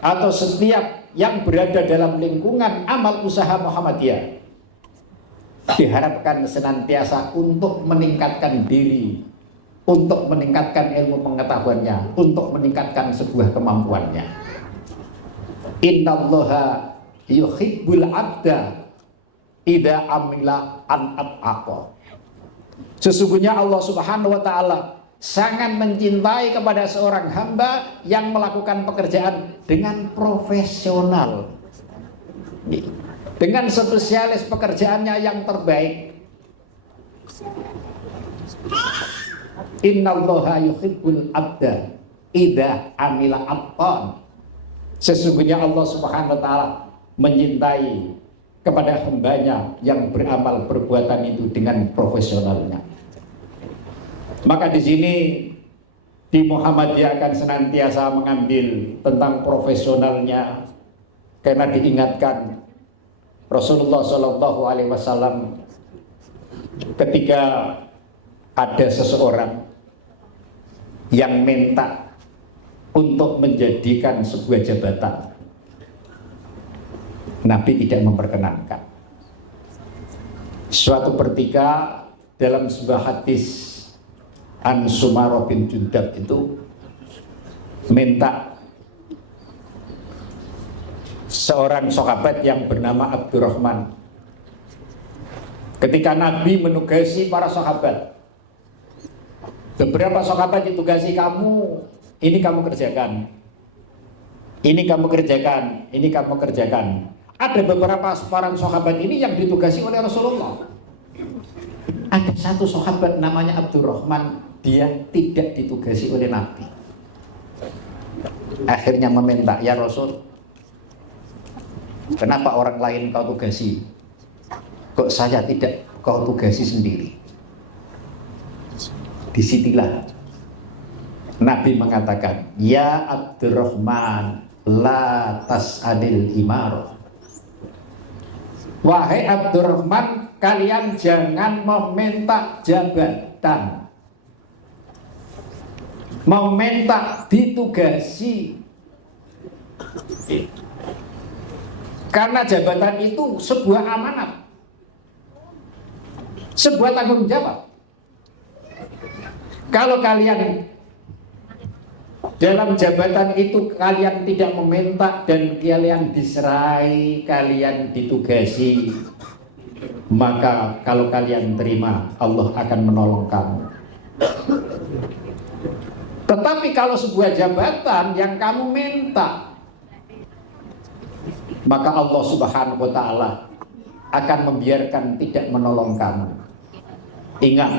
atau setiap yang berada dalam lingkungan amal usaha Muhammadiyah diharapkan senantiasa untuk meningkatkan diri, untuk meningkatkan ilmu pengetahuannya, untuk meningkatkan sebuah kemampuannya. Innallaha yuhibbul abda idza amila an at'aqa. Sesungguhnya Allah Subhanahu wa taala sangat mencintai kepada seorang hamba yang melakukan pekerjaan dengan profesional, dengan spesialis pekerjaannya yang terbaik. Innallaha yuhibbul abda idza amila atqan. Sesungguhnya Allah Subhanahu wa taala mencintai kepada hambanya yang beramal perbuatan itu dengan profesionalnya. Maka di sini di Muhammadiyah akan senantiasa mengambil tentang profesionalnya, karena diingatkan Rasulullah Shallallahu Alaihi Wasallam ketika ada seseorang yang minta untuk menjadikan sebuah jabatan, Nabi tidak memperkenankan. Suatu ketika dalam sebuah hadis, An Sumarah bin Jundab itu minta seorang sahabat yang bernama Abdurrahman. Ketika Nabi menugasi para sahabat, beberapa sahabat ditugasi, kamu ini kamu kerjakan, ini kamu kerjakan, ini kamu kerjakan. Ada beberapa para sahabat ini yang ditugasi oleh Rasulullah. Ada satu sahabat namanya Abdurrahman, dia tidak ditugasi oleh Nabi. Akhirnya meminta, ya Rasul, kenapa orang lain kau tugasi, kok saya tidak kau tugasi sendiri? Disitulah Nabi mengatakan, ya Abdurrahman, la tas'adil imarah. Wahai Abdurrahman, kalian jangan meminta jabatan, meminta ditugasi. Karena jabatan itu sebuah amanat, sebuah tanggung jawab. Kalau kalian dalam jabatan itu kalian tidak meminta dan kalian diserai, kalian ditugasi, maka kalau kalian terima, Allah akan menolong kamu. Tetapi kalau sebuah jabatan yang kamu minta, maka Allah Subhanahu wa taala akan membiarkan tidak menolong kamu. Ingat,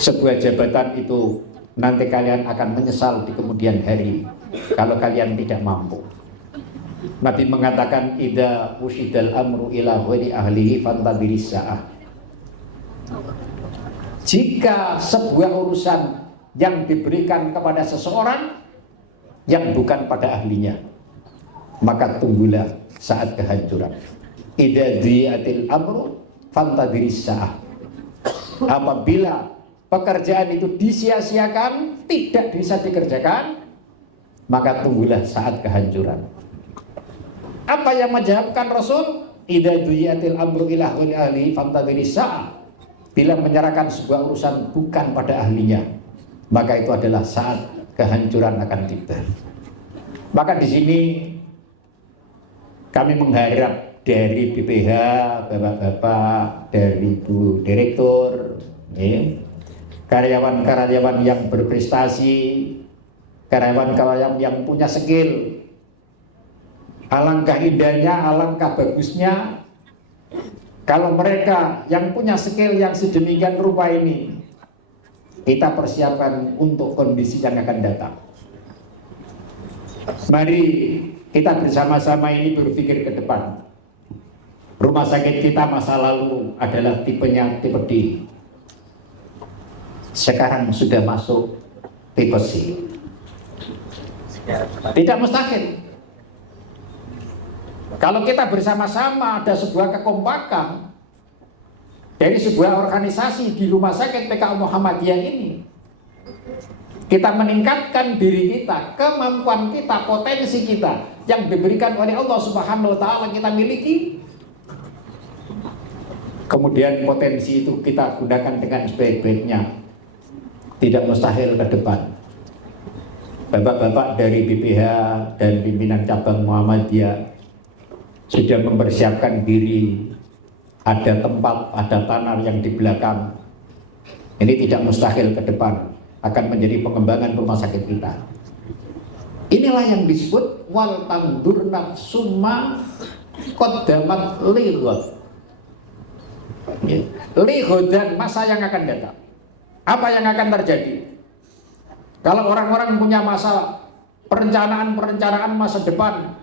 sebuah jabatan itu nanti kalian akan menyesal di kemudian hari kalau kalian tidak mampu. Nabi mengatakan, idza usyidal amru ila ghairi ahlihi fantadhiris sa'ah. Jika sebuah urusan yang diberikan kepada seseorang yang bukan pada ahlinya, maka tunggulah saat kehancuran. Idza dhi'atil amru fantadhiris sa'ah. Apabila pekerjaan itu disia-siakan, tidak bisa dikerjakan, maka tunggulah saat kehancuran. Apa yang menjawabkan Rasul? Idza dhi'atil amru ila ghairi ahlihi fantadhiris sa'ah. Bila menyerahkan sebuah urusan bukan pada ahlinya, maka itu adalah saat kehancuran akan tiba. Maka di sini kami mengharap dari BPH, bapak-bapak, dari Bu Direktur, karyawan-karyawan yang berprestasi, karyawan-karyawan yang punya skill. Alangkah indahnya, alangkah bagusnya kalau mereka yang punya skill yang sedemikian rupa ini kita persiapkan untuk kondisi yang akan datang. Mari kita bersama-sama ini berpikir ke depan. Rumah sakit kita masa lalu adalah tipenya tipe D. Sekarang sudah masuk tipe C. Tidak mustahil. Kalau kita bersama-sama ada sebuah kekompakan dari sebuah organisasi di rumah sakit PKU Muhammadiyah ini, kita meningkatkan diri kita, kemampuan kita, potensi kita yang diberikan oleh Allah Subhanahu wa taala kita miliki. Kemudian potensi itu kita gunakan dengan sebaik-baiknya. Tidak mustahil ke depan bapak-bapak dari BPH dan pimpinan cabang Muhammadiyah sudah mempersiapkan diri, ada tempat, ada tanah yang di belakang. Ini tidak mustahil ke depan akan menjadi pengembangan rumah sakit kita. Inilah yang disebut wal tandur nafsumma qaddamat lighad. Lighad dan masa yang akan datang. Apa yang akan terjadi? Kalau orang-orang punya masa perencanaan masa depan,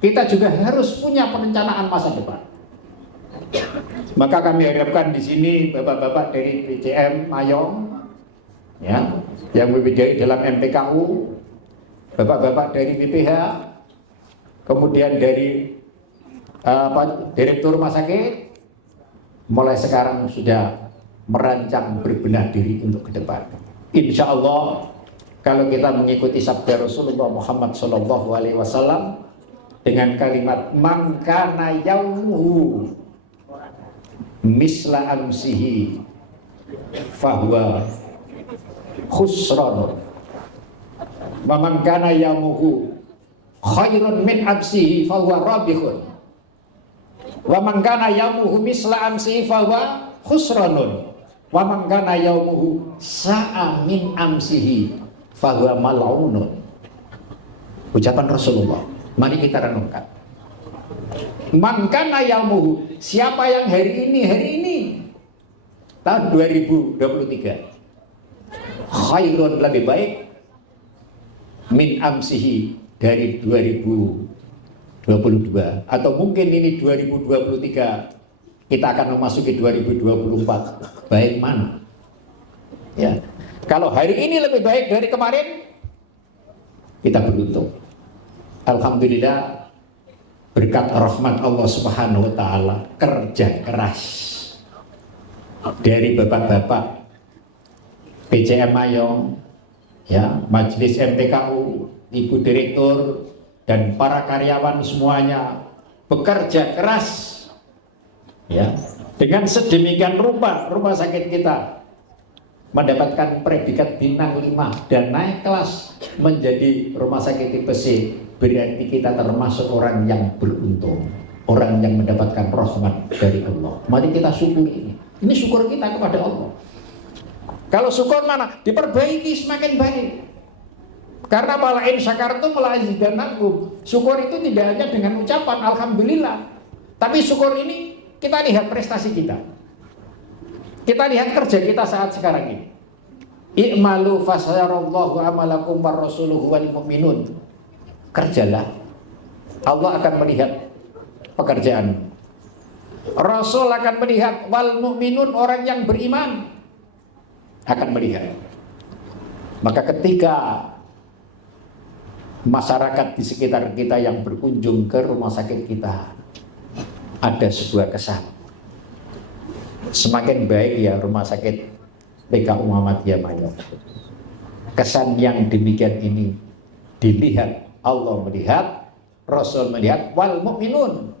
kita juga harus punya perencanaan masa depan. Maka kami harapkan di sini bapak-bapak dari PCM Mayong, ya, yang membiayai dalam MPKU, bapak-bapak dari BPH, kemudian dari direktur rumah sakit, mulai sekarang sudah merancang berbenah diri untuk ke depan. Insya Allah, kalau kita mengikuti sabda Rasulullah Muhammad SAW dengan kalimat man kana yaumuhu misla amsihi fahuwa khusran wa man kana yaumuhu khairun min amsihi fahuwa rabihun wa man kana yaumuhu misla amsihi fahuwa khusranun wa man kana yaumuhu sa'a min amsihi fahuwa mal'unun. Ucapan Rasulullah. Mari kita renungkan. Man kana yaumuhu, siapa yang hari ini tahun 2023 khairun, lebih baik, min amsihi, dari 2022, atau mungkin ini 2023 kita akan memasuki 2024. Baik mana? Ya. Kalau hari ini lebih baik dari kemarin, kita beruntung. Alhamdulillah, berkat rahmat Allah Subhanahu wa taala, kerja keras dari bapak-bapak PCM Mayong, ya, Majelis MPKU, Ibu Direktur, dan para karyawan semuanya bekerja keras, ya, dengan sedemikian rupa rumah sakit kita mendapatkan predikat bintang 5 dan naik kelas menjadi rumah sakit tipe C. Berarti kita termasuk orang yang beruntung, orang yang mendapatkan rahmat dari Allah. Mari kita syukuri ini. Ini syukur kita kepada Allah. Kalau syukur mana? Diperbaiki semakin baik. Karena malain syakartum la azidannakum. Syukur itu tidak hanya dengan ucapan alhamdulillah, tapi syukur ini kita lihat prestasi kita. Kita lihat kerja kita saat sekarang ini. I'malu fasayarallahu amalakum war rasuluhu wal mu'minun. Kerjalah, Allah akan melihat pekerjaan. Rasul akan melihat, wal mu'minun, orang yang beriman akan melihat. Maka ketika masyarakat di sekitar kita yang berkunjung ke rumah sakit kita, ada sebuah kesan. Semakin baik ya rumah sakit PKU Muhammadiyah Mayong. Kesan yang demikian ini dilihat, Allah melihat, Rasul melihat, wal mu'minun,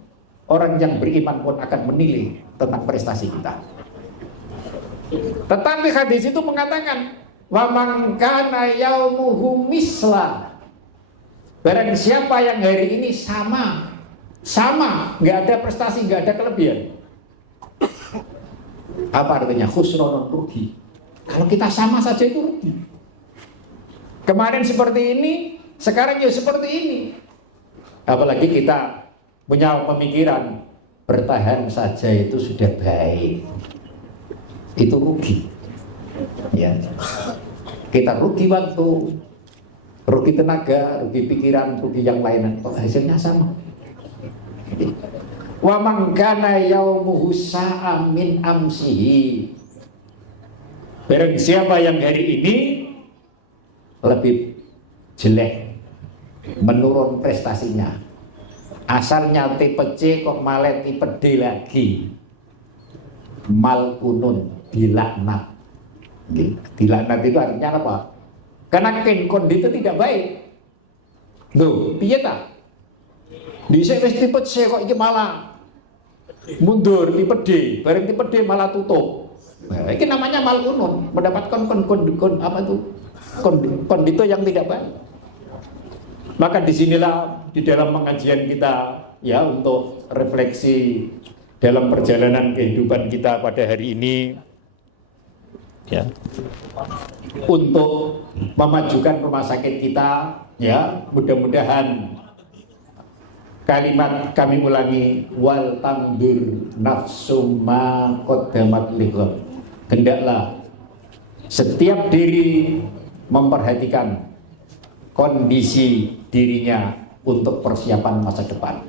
orang yang beriman pun akan menilai tentang prestasi kita. Tetapi hadis itu mengatakan, wa man kana yaumuhu misla, barang siapa yang hari ini sama, nggak ada prestasi, nggak ada kelebihan. Apa artinya? Khusronun, rugi. Kalau kita sama saja itu rugi. Kemarin seperti ini, sekarang ya seperti ini. Apalagi kita punya pemikiran bertahan saja itu sudah baik. Itu rugi. Ya. Kita rugi waktu, rugi tenaga, rugi pikiran, rugi yang lain. Oh, hasilnya sama. Wa man kana yaumuhu sa'a min amsihi. Barang siapa yang hari ini lebih jelek, menurun prestasinya, asalnya tipe C kok malah tipe D lagi, malkunun, dilaknat. Dilaknat itu artinya apa? Karena kondi itu tidak baik. Loh, piye ta? Dhisik wis tipe C kok iki malah mundur, tipe D, bareng tipe D malah tutup. Nah, ini namanya malkunun, mendapatkan kondito yang tidak baik. Maka disinilah di dalam pengajian kita ya untuk refleksi dalam perjalanan kehidupan kita pada hari ini, ya, untuk memajukan rumah sakit kita, ya, mudah-mudahan kalimat kami ulangi, wal tangdur nafsum ma qaddamat lighad. Hendaklah setiap diri memperhatikan kondisi dirinya untuk persiapan masa depan.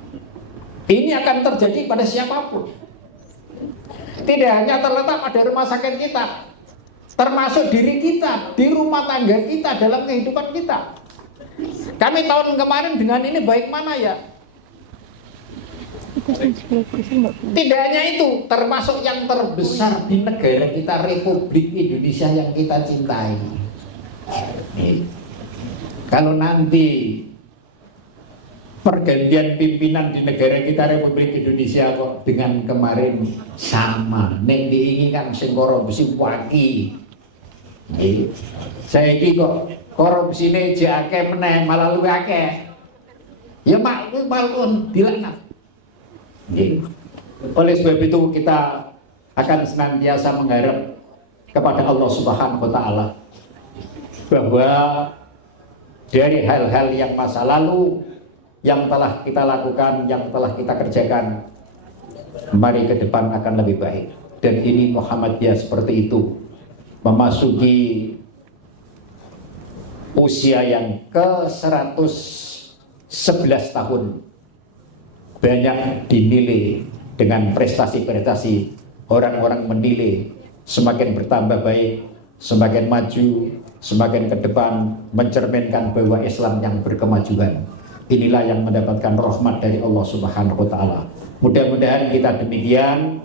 Ini akan terjadi pada siapapun. Tidak hanya terletak pada rumah sakit kita, termasuk diri kita, di rumah tangga kita, dalam kehidupan kita. Kami tahun kemarin dengan ini baik mana ya? Tidak hanya itu, termasuk yang terbesar di negara kita, Republik Indonesia yang kita cintai. Kalau nanti pergantian pimpinan di negara kita Republik Indonesia kok dengan kemarin sama, neng diinginkan sing korupsi waki. Saya kok korupsi ini jake meneh malah luwih akeh. Ya mak, kuwi malun dilaknat. Oleh sebab itu kita akan senantiasa mengharap kepada Allah Subhanahu wa taala bahwa dari hal-hal yang masa lalu yang telah kita lakukan, yang telah kita kerjakan, mari ke depan akan lebih baik. Dan ini Muhammadiyah seperti itu, memasuki usia yang ke-111 tahun, banyak dinilai dengan prestasi-prestasi. Orang-orang menilai semakin bertambah baik, semakin maju, semakin ke depan, mencerminkan bahwa Islam yang berkemajuan. Inilah yang mendapatkan rahmat dari Allah Subhanahu wa taala. Mudah-mudahan kita demikian,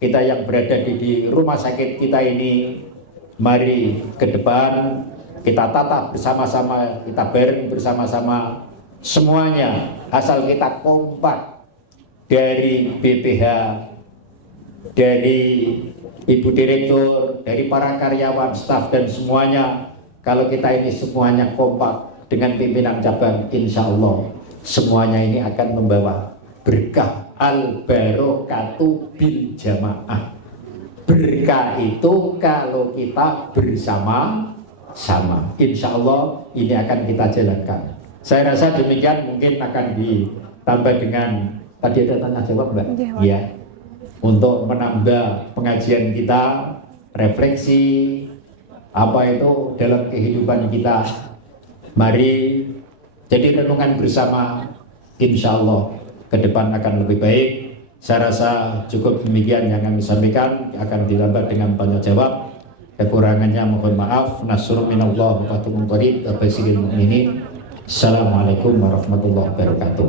kita yang berada di rumah sakit kita ini, mari ke depan kita tata bersama-sama, kita bareng bersama-sama semuanya, asal kita kompak, dari BPH, dari Ibu Direktur, dari para karyawan, staf dan semuanya. Kalau kita ini semuanya kompak dengan pimpinan cabang, insya Allah semuanya ini akan membawa berkah, al-barokatu bil jamaah. Berkah itu kalau kita bersama-sama, insya Allah ini akan kita jalankan. Saya rasa demikian, mungkin akan ditambah dengan tadi ada tanya jawab Mbak? Ya, untuk menambah pengajian kita, refleksi apa itu dalam kehidupan kita. Mari jadi renungan bersama, insya Allah ke depan akan lebih baik. Saya rasa cukup demikian yang kami sampaikan, akan ditambah dengan tanya jawab. Kekurangannya mohon maaf. Nasrul minallah wa fathun qarib wa basyiril mu'minin. Assalamualaikum warahmatullahi wabarakatuh.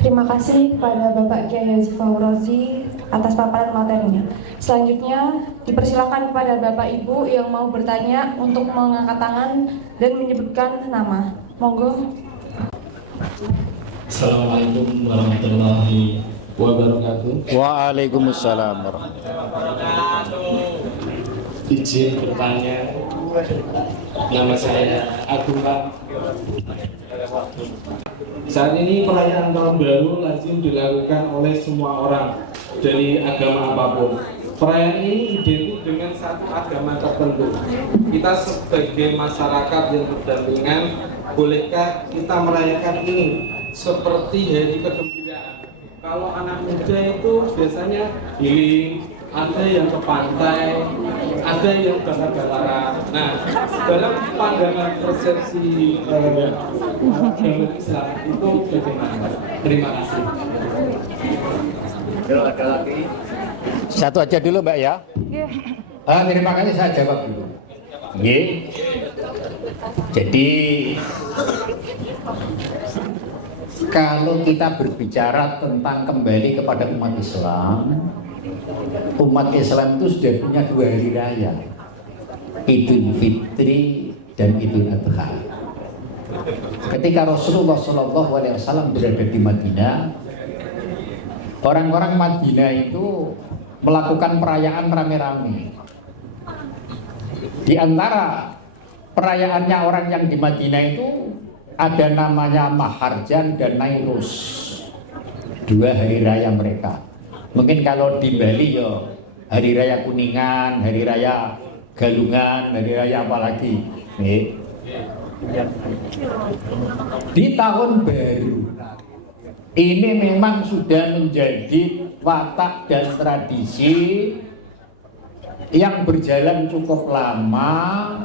Terima kasih kepada Bapak Kiai Haji Faurozi atas paparan materinya. Selanjutnya dipersilakan kepada Bapak Ibu yang mau bertanya untuk mengangkat tangan dan menyebutkan nama. Monggo. Assalamualaikum warahmatullahi wabarakatuh. Waalaikumsalam warahmatullahi wabarakatuh. Izin bertanya. Nama saya Agung Pak. Saat ini perayaan tahun baru lazim dilakukan oleh semua orang dari agama apapun. Perayaan ini identik dengan satu agama tertentu. Kita sebagai masyarakat yang berdampingan, bolehkah kita merayakan ini seperti hari kegembiraan? Kalau anak muda itu biasanya healing, ada yang ke pantai, ada yang bakar-bakaran. Nah, dalam pandangan persepsi agama Islam itu bagaimana? Terima kasih. Satu aja dulu Mbak ya. Terima kasih, saya jawab dulu. Jadi kalau kita berbicara tentang kembali kepada umat Islam itu sudah punya dua hari raya, Idul Fitri dan Idul Adha. Ketika Rasulullah SAW berada di Madinah, orang-orang Madinah itu melakukan perayaan rame-rame. Di antara perayaannya orang yang di Madinah itu ada namanya Maharjan dan Nairus, 2 hari raya mereka. Mungkin kalau di Bali ya hari raya Kuningan, hari raya Galungan, hari raya apalagi. Di tahun baru ini memang sudah menjadi watak dan tradisi yang berjalan cukup lama,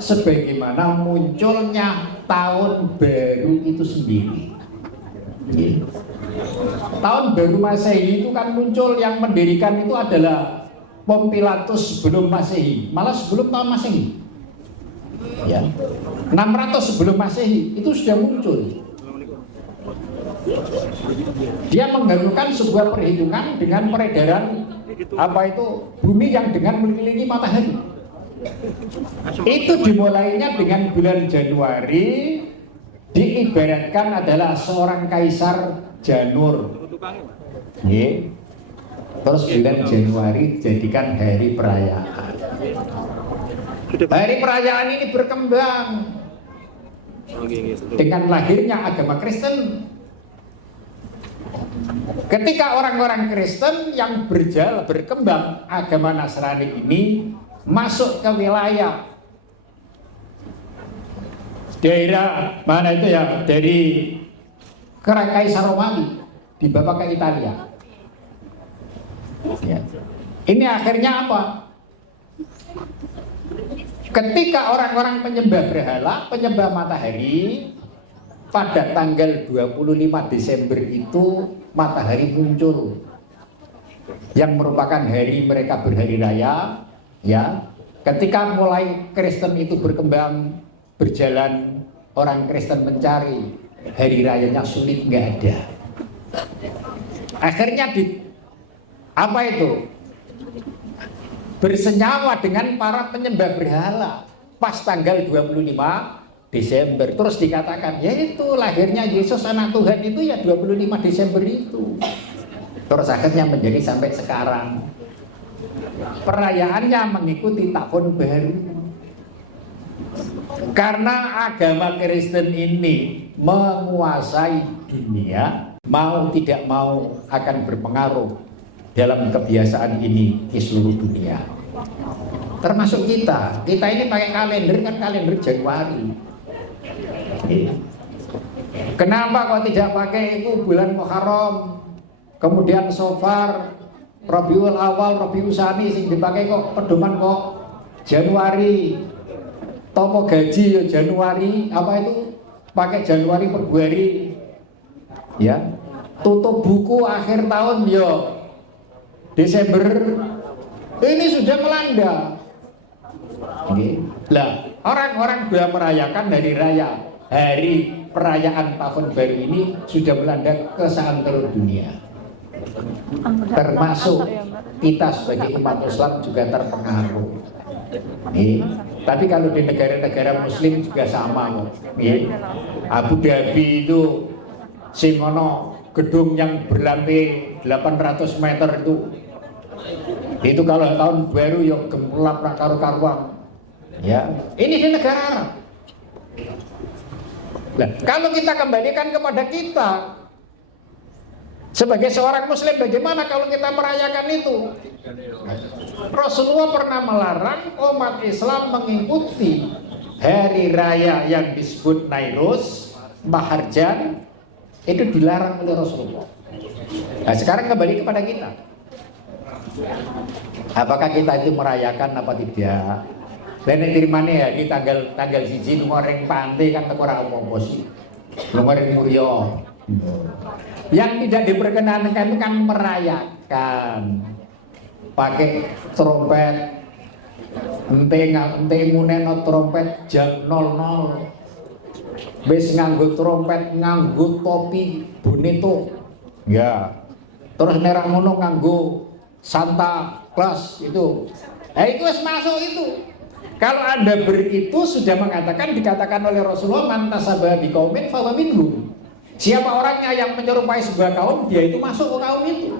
sebagaimana munculnya tahun baru itu sendiri. Tahun baru Masehi itu kan muncul, yang mendirikan itu adalah Pom Pilatus sebelum Masehi, malah sebelum tahun Masehi. Ya. 600 sebelum Masehi itu sudah muncul. Dia menggarukan sebuah perhitungan dengan peredaran bumi yang dengan mengelilingi matahari. Itu dimulainya dengan bulan Januari, diibaratkan adalah seorang kaisar Janur. Terus bulan Januari dijadikan hari perayaan. Hari perayaan ini berkembang dengan lahirnya agama Kristen. Ketika orang-orang Kristen yang berkembang, agama Nasrani ini masuk ke wilayah daerah mana itu ya, dari Kaisar Romawi dibawa ke Italia. Ya. Ini akhirnya apa? Ketika orang-orang penyembah berhala, penyembah matahari, pada tanggal 25 Desember itu matahari muncul, yang merupakan hari mereka berhari raya. Ya, ketika mulai Kristen itu berkembang, berjalan, orang Kristen mencari hari rayanya, sulit, nggak ada. Akhirnya bersenyawa dengan para penyembah berhala pas tanggal 25 Desember. Terus dikatakan, yaitu lahirnya Yesus anak Tuhan itu ya 25 Desember itu. Terus akhirnya menjadi sampai sekarang perayaannya mengikuti tahun baru. Karena agama Kristen ini menguasai dunia, mau tidak mau akan berpengaruh dalam kebiasaan ini di seluruh dunia. Termasuk kita ini pakai kalender, kan kalender Januari. Kenapa kok tidak pakai itu bulan Muharram, kemudian Sofar, Rabiul Awal, Rabiul Tsani, sing dipakai kok pedoman kok Januari, topo gaji ya Januari, pakai Januari Februari, ya, tutup buku akhir tahun ya Desember. Ini sudah melanda. Lah, orang-orang sudah merayakan hari perayaan tahun baru ini sudah melanda ke seantero dunia. Termasuk kita sebagai umat Islam juga terpengaruh. Tapi kalau di negara-negara Muslim juga sama. Abu Dhabi itu Singono, gedung yang berlantai 800 meter itu kalau tahun baru yang gemelap karu-karuan. Ya, ini di negara Arab. Nah, kalau kita kembalikan kepada kita sebagai seorang Muslim, bagaimana kalau kita merayakan itu? Rasulullah pernah melarang umat Islam mengikuti hari raya yang disebut Nairus, Maharjan, itu dilarang oleh Rasulullah. Nah, sekarang kembali kepada kita. Apakah kita itu merayakan apa tidak? Lene tirimane ya di tanggal siji ngoreng pantai kan ora apa-apa sih. Ngoreng Muryo. Yang tidak diperkenankan itu kan merayakan pakai trompet, ente nguneno trompet jam 00. Wis nganggo trompet, nganggo topi bonito. Ya. Terus nerang ngono nganggo Santa Claus itu. Itu wis masuk itu. Kalau Anda itu sudah dikatakan oleh Rasulullah, man tasabbaha biqaumin fahuwa minhum. Siapa orangnya yang menyerupai sebuah kaum, dia itu masuk ke kaum itu.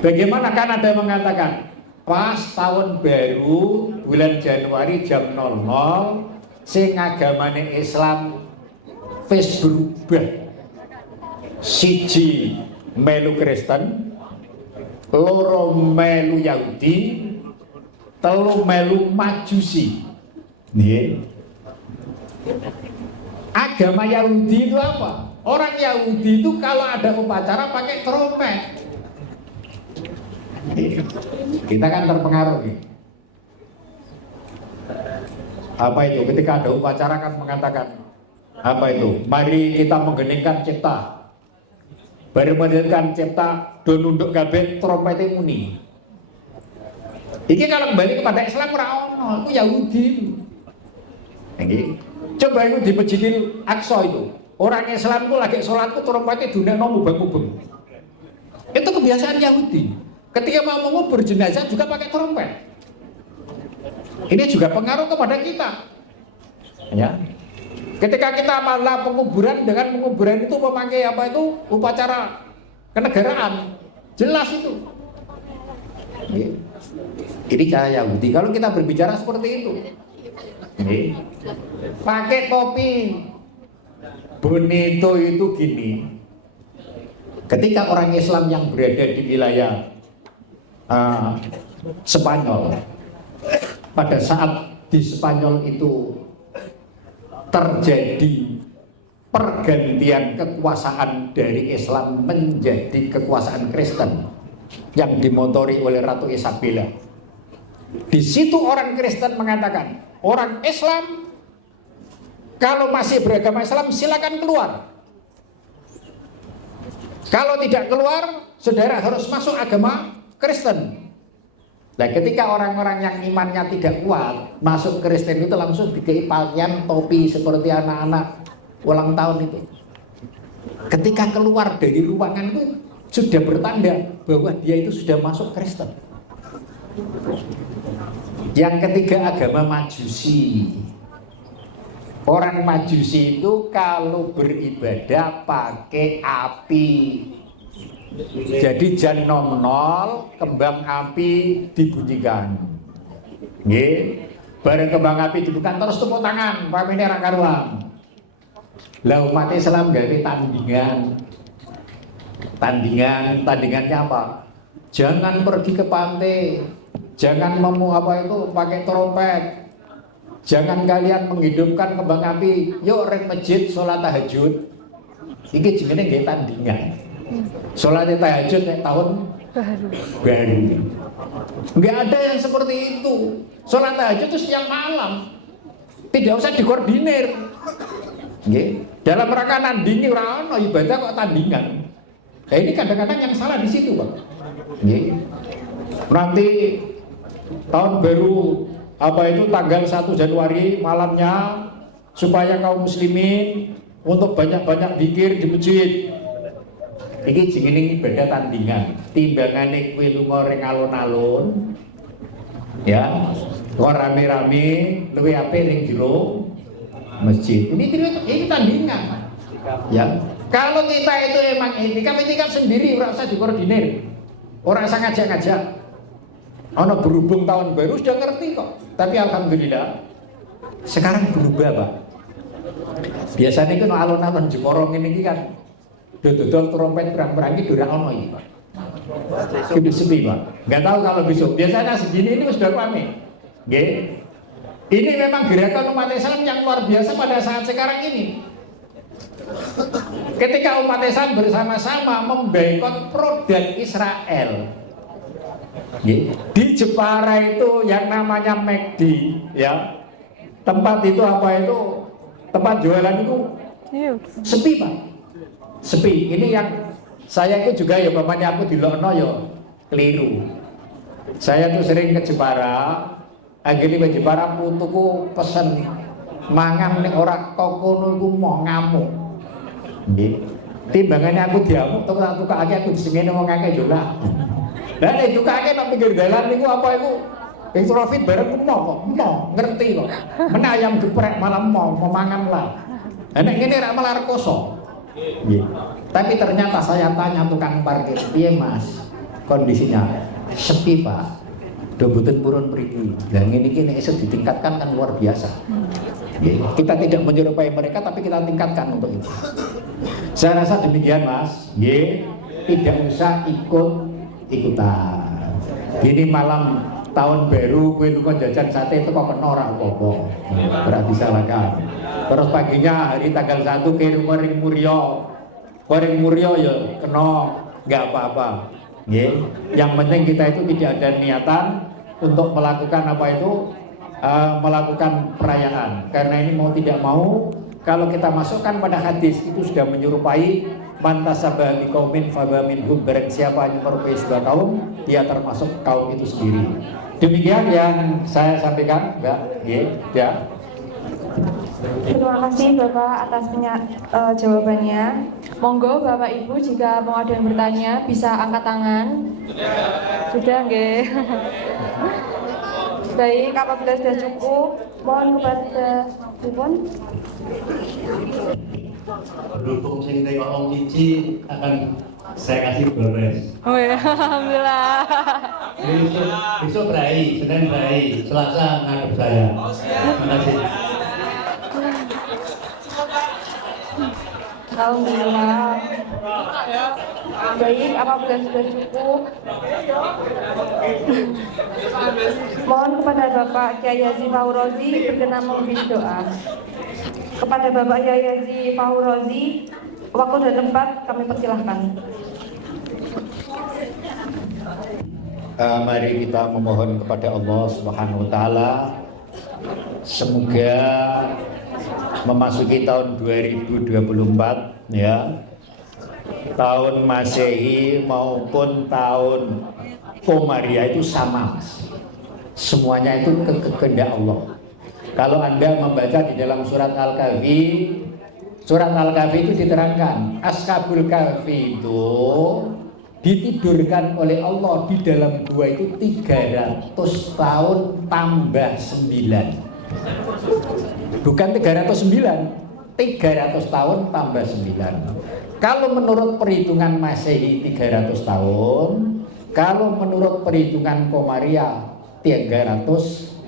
Bagaimana kan Anda mengatakan pas tahun baru bulan Januari jam 00 sing agamane Islam wis berubah. Siji melu Kristen, loro melu Yahudi, telu melu Majusi. Nggih. Agama Yahudi itu apa? Orang Yahudi itu kalau ada upacara pakai trompet. Kita kan terpengaruh. Apa itu? Ketika ada upacara kan mengatakan apa itu? Mari kita menggeningkan cipta. Baru menggeningkan cipta, do nunduk kabeh trompete muni. Iki kalau kembali kepada Islam ora ono, itu Yahudi itu. Nggih. Coba itu di Masjidil Aqsa itu. Orang Islam itu lagi sholat itu trompetnya dunekno mubeng-mubeng. Itu kebiasaan Yahudi. Ketika mau mengubur jenazah juga pakai trompet. Ini juga pengaruh kepada kita. Ya. Ketika kita malah penguburan, dengan penguburan itu memakai apa itu upacara kenegaraan, jelas itu. Ya. Ini cara Yahudi. Kalau kita berbicara seperti itu, ya. Pakai topi bonito itu gini. Ketika orang Islam yang berada di wilayah Spanyol, pada saat di Spanyol itu terjadi pergantian kekuasaan dari Islam menjadi kekuasaan Kristen yang dimotori oleh Ratu Isabella. Di situ orang Kristen mengatakan, orang Islam kalau masih beragama Islam silakan keluar. Kalau tidak keluar, saudara harus masuk agama Kristen. Nah, ketika orang-orang yang imannya tidak kuat masuk Kristen itu langsung dikei pakaian topi seperti anak-anak ulang tahun itu. Ketika keluar dari ruangan itu sudah bertanda bahwa dia itu sudah masuk Kristen. Yang ketiga agama Majusi. Orang Majusi itu kalau beribadah pakai api. Jadi jan nom-nol, kembang api dibunyikan. Nggih. Bareng kembang api dibunyikan terus tepuk tangan, pamine ra karuan. Lah umat Islam gawe tandingannya apa? Jangan pergi ke pantai, jangan pakai trompet, jangan kalian menghidupkan kembang api. Yuk rek masjid sholat tahajud. Iki jenenge nggih tandingan. Sholat tahajud nek tahun baru. Enggak ada yang seperti itu. Sholat tahajud itu siang malam. Tidak usah dikoordinir. Nggih. Dalam rangka nandingi ora ono ibadah kok tandingan. Nah, ini kadang-kadang yang salah di situ, Pak. Nggih. Nanti tahun baru tanggal 1 Januari malamnya supaya kaum muslimin untuk banyak-banyak zikir di masjid. Iki jenenge ibadah tandingan. Timbangane kowe lunga ring alun-alun ya, kok rame-rame luwih apik ring jero masjid. Ini tandingan. Ya. Kalau kita itu emang itikaf sendiri ora usah dikoordinir. Ora usah ngajak-ngajak. Ana berhubung tahun baru sudah ngerti kok. Tapi alhamdulillah sekarang berubah, Pak. Biasanya itu alun-alun Jeporo ngene iki kan dodol trompet perang-perang itu ora ono iki, Pak. Kudu sepi, Pak. Enggak tahu kalau besok. Biasanya segini ini sudah rame. Nggih. Ini memang gerakan umat Islam yang luar biasa pada saat sekarang ini. Ketika umat Islam bersama-sama memboikot produk Israel. Nggih. Di Jepara itu yang namanya McD, ya. Tempat itu tempat jualan itu sepi, Pak. Sepi. Ini yang saya itu juga ya bapaknya aku di Lono ya keliru. Saya tuh sering ke Jepara, akhirnya ke Jepara putuku pesen mangan nek ora kokono iku mau ngamuk. Nggih. Timbangannya aku diamuk tukake aku disengene wong akeh yo lah. Lah nek tukake nang pinggir dalan niku apa iku? Wis profit bareng mau ngerti kok. Men ayam geprek malah mau mangan lah. Nek ngene ra malah rekoso. Nggih. Tapi ternyata saya tanya tukang parkir, "Piye Mas? Kondisinya sepi, Pak. Do mboten purun mriki." Lah ngene iki nek iso ditingkatkan kan luar biasa. Kita tidak menyerupai mereka, tapi kita tingkatkan untuk itu. Saya rasa demikian, Mas. Tidak usah ikut-ikutan. Gini malam tahun baru, kowe lunga jajan sate itu kok kena ora apa-apa. Berarti salahkan. Terus paginya hari tanggal 1 ke ring Muryo. Ring Muryo ya kena, enggak apa-apa. Yang penting kita itu tidak ada niatan untuk melakukan apa itu, melakukan perayaan. Karena ini mau tidak mau, kalau kita masukkan pada hadis itu sudah menyerupai man tasabbaha biqaumin fahuwa minhum, barang siapa yang merupai sebuah kaum, dia termasuk kaum itu sendiri. Demikian yang saya sampaikan, Mbak. Ya. Terima kasih Bapak atas jawabannya. Monggo Bapak Ibu jika mau ada yang bertanya bisa angkat tangan. Sudah nggih. Baik, apabila sudah cukup, mohon kepada Ibu. Berhubung sing tengok Om Cici akan saya kasih Polres. Oh ya, alhamdulillah. Besok berai, Senin berai, Selasa ngadep saya. Terima kasih. Alhamdulillah. Baik, apabila sudah cukup, mohon kepada Bapak Kiai Haji Faurozi berkenan memimpin doa. Kepada Bapak Kiai Haji Faurozi, waktu dan tempat kami persilahkan. Mari kita memohon kepada Allah Subhanahu wa taala, semoga memasuki tahun 2024 ya. Tahun Masehi maupun tahun Komariah itu sama. Semuanya itu kehendak Allah. Kalau Anda membaca di dalam surat Al-Kahfi itu diterangkan, Ashabul Kahfi itu ditidurkan oleh Allah di dalam gua itu 300 tahun tambah 9. Bukan 309, 300 tahun tambah 9. Kalau menurut perhitungan Masehi 300 tahun, kalau menurut perhitungan Komariah 309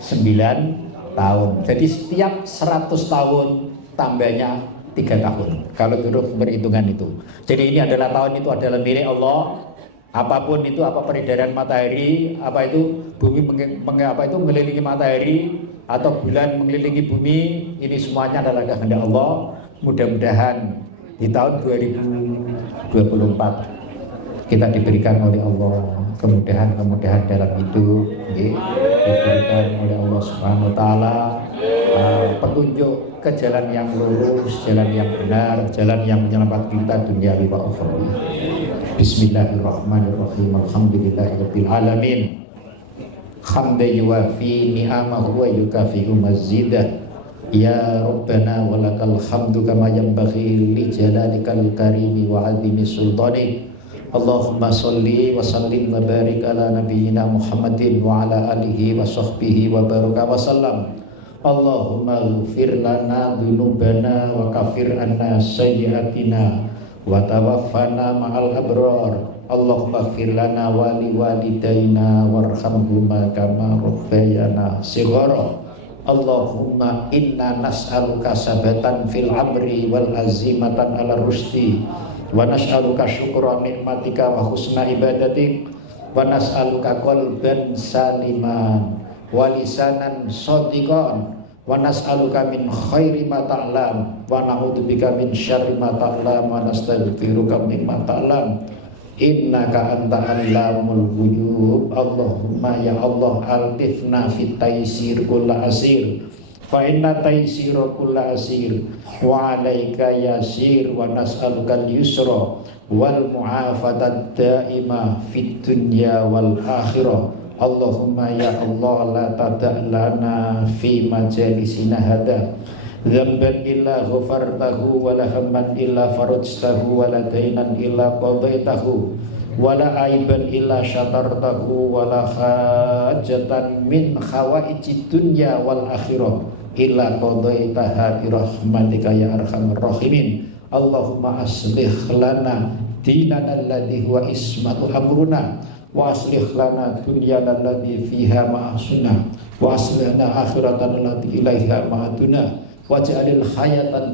tahun. Jadi setiap 100 tahun tambahnya 3 tahun. Kalau menurut perhitungan itu. Jadi ini adalah tahun itu adalah milik Allah. Apapun itu, apa peredaran matahari, apa itu bumi mengelilingi matahari atau bulan mengelilingi bumi, ini semuanya adalah kehendak Allah. Mudah-mudahan di tahun 2024 kita diberikan oleh Allah kemudahan dalam hidup, diberikan oleh Allah Subhanahu wa taala petunjuk ke jalan yang lurus, jalan yang benar, jalan yang menyelamatkan kita dunia wa akhirat. Bismillahirrahmanirrahim. Alhamdulillahirabbil alamin. Hamdan yuwafi ni'amahu wa yukafi'u mazidah. Ya Rabbana walakal hamdu kama yanbaghi li jalalikal karimi wa 'azimi sultanik. Allahumma sholli wa sallim wa barik ala nabiyyina Muhammadin wa ala alihi wa sahbihi wa baraka wa sallam. Allahumma ighfir lana dzunubana wa kaffir anna sayyi'atina wa tawaffana ma'al abrar. Allahumma ighfir lana wa liwalidayna warhamhuma kama rabbayana shighara. Allahumma inna nas'aluka sabatan fil amri wal azimatan ala rusdi wa nas'aluka syukra nikmatika wa husna ibadatik wa nas'aluka qalban saliman wa lisanan shadiqan wa nas'aluka min khairi ma ta'lam wa na'udzubika min syarri ma ta'lam wa nastaghfiruka mimma ta'lam. Innaka anta allamul ghuyub. Allahumma ya Allah altifna fit taysir kulla asir fa inna taysira kulla asir wa alaika yasir wa nas'aluka al-yusra wal mu'afatad daima fid dunya wal akhirah. Allahumma ya Allah la tada' lana fi majalisina hada dzamban illa ghafartahu wa la hamman illa farajtahu wa la dainan illa qadaitahu wa la aiban illa syatartahu wa la hajatan min hawaijid dunya wal akhirah illa qadaitaha bi rahmatika ya arhamar rahimin. Allahumma aslih lana dinana alladhi huwa ismatu amruna wa aslih lana dunyana alladhi fiha ma'asuna wa aslih lana akhiratana allati ilaiha ma'aduna waj'alil hayatan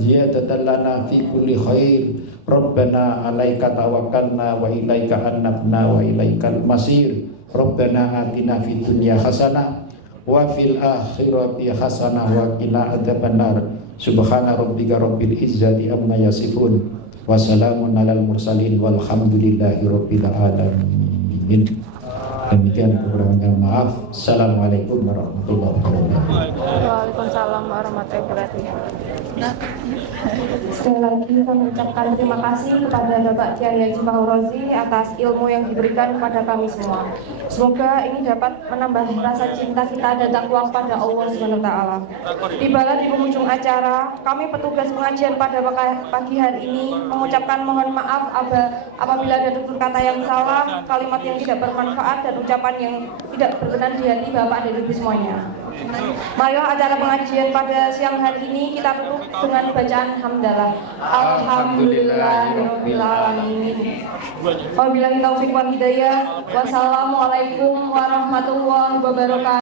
ziyadatan lana fi kulli khair. Rabbana 'alaika tawakkalna wa ilaika anabna wa ilaikal masir. Rabbana atina fid dunya hasanah wa fil akhirati hasanah wa qina adzabannar. Subhana rabbika rabbil izzati amma yasifun wa salamun alal mursalin walhamdulillahi rabbil alamin. Demikian kekurangan maaf. Assalamualaikum warahmatullahi wabarakatuh. Waalaikumsalam warahmatullahi wabarakatuh. Sekali lagi kami ucapkan terima kasih kepada Bapak Kiai Haji Fahrozi atas ilmu yang diberikan kepada kami semua. Semoga ini dapat menambah rasa cinta kita dan takwa kepada Allah SWT. Tibalah di penghujung acara, kami petugas pengajian pada pagi hari ini mengucapkan mohon maaf apabila ada tutur kata yang salah, kalimat yang tidak bermanfaat dan ucapan yang tidak berkenan di hati Bapak dan Ibu semuanya. Marilah acara pengajian pada siang hari ini kita tutup dengan bacaan hamdalah. Alhamdulillahirabbil alamin. Wabillahi taufiq wal hidayah. Wassalamualaikum warahmatullahi wabarakatuh.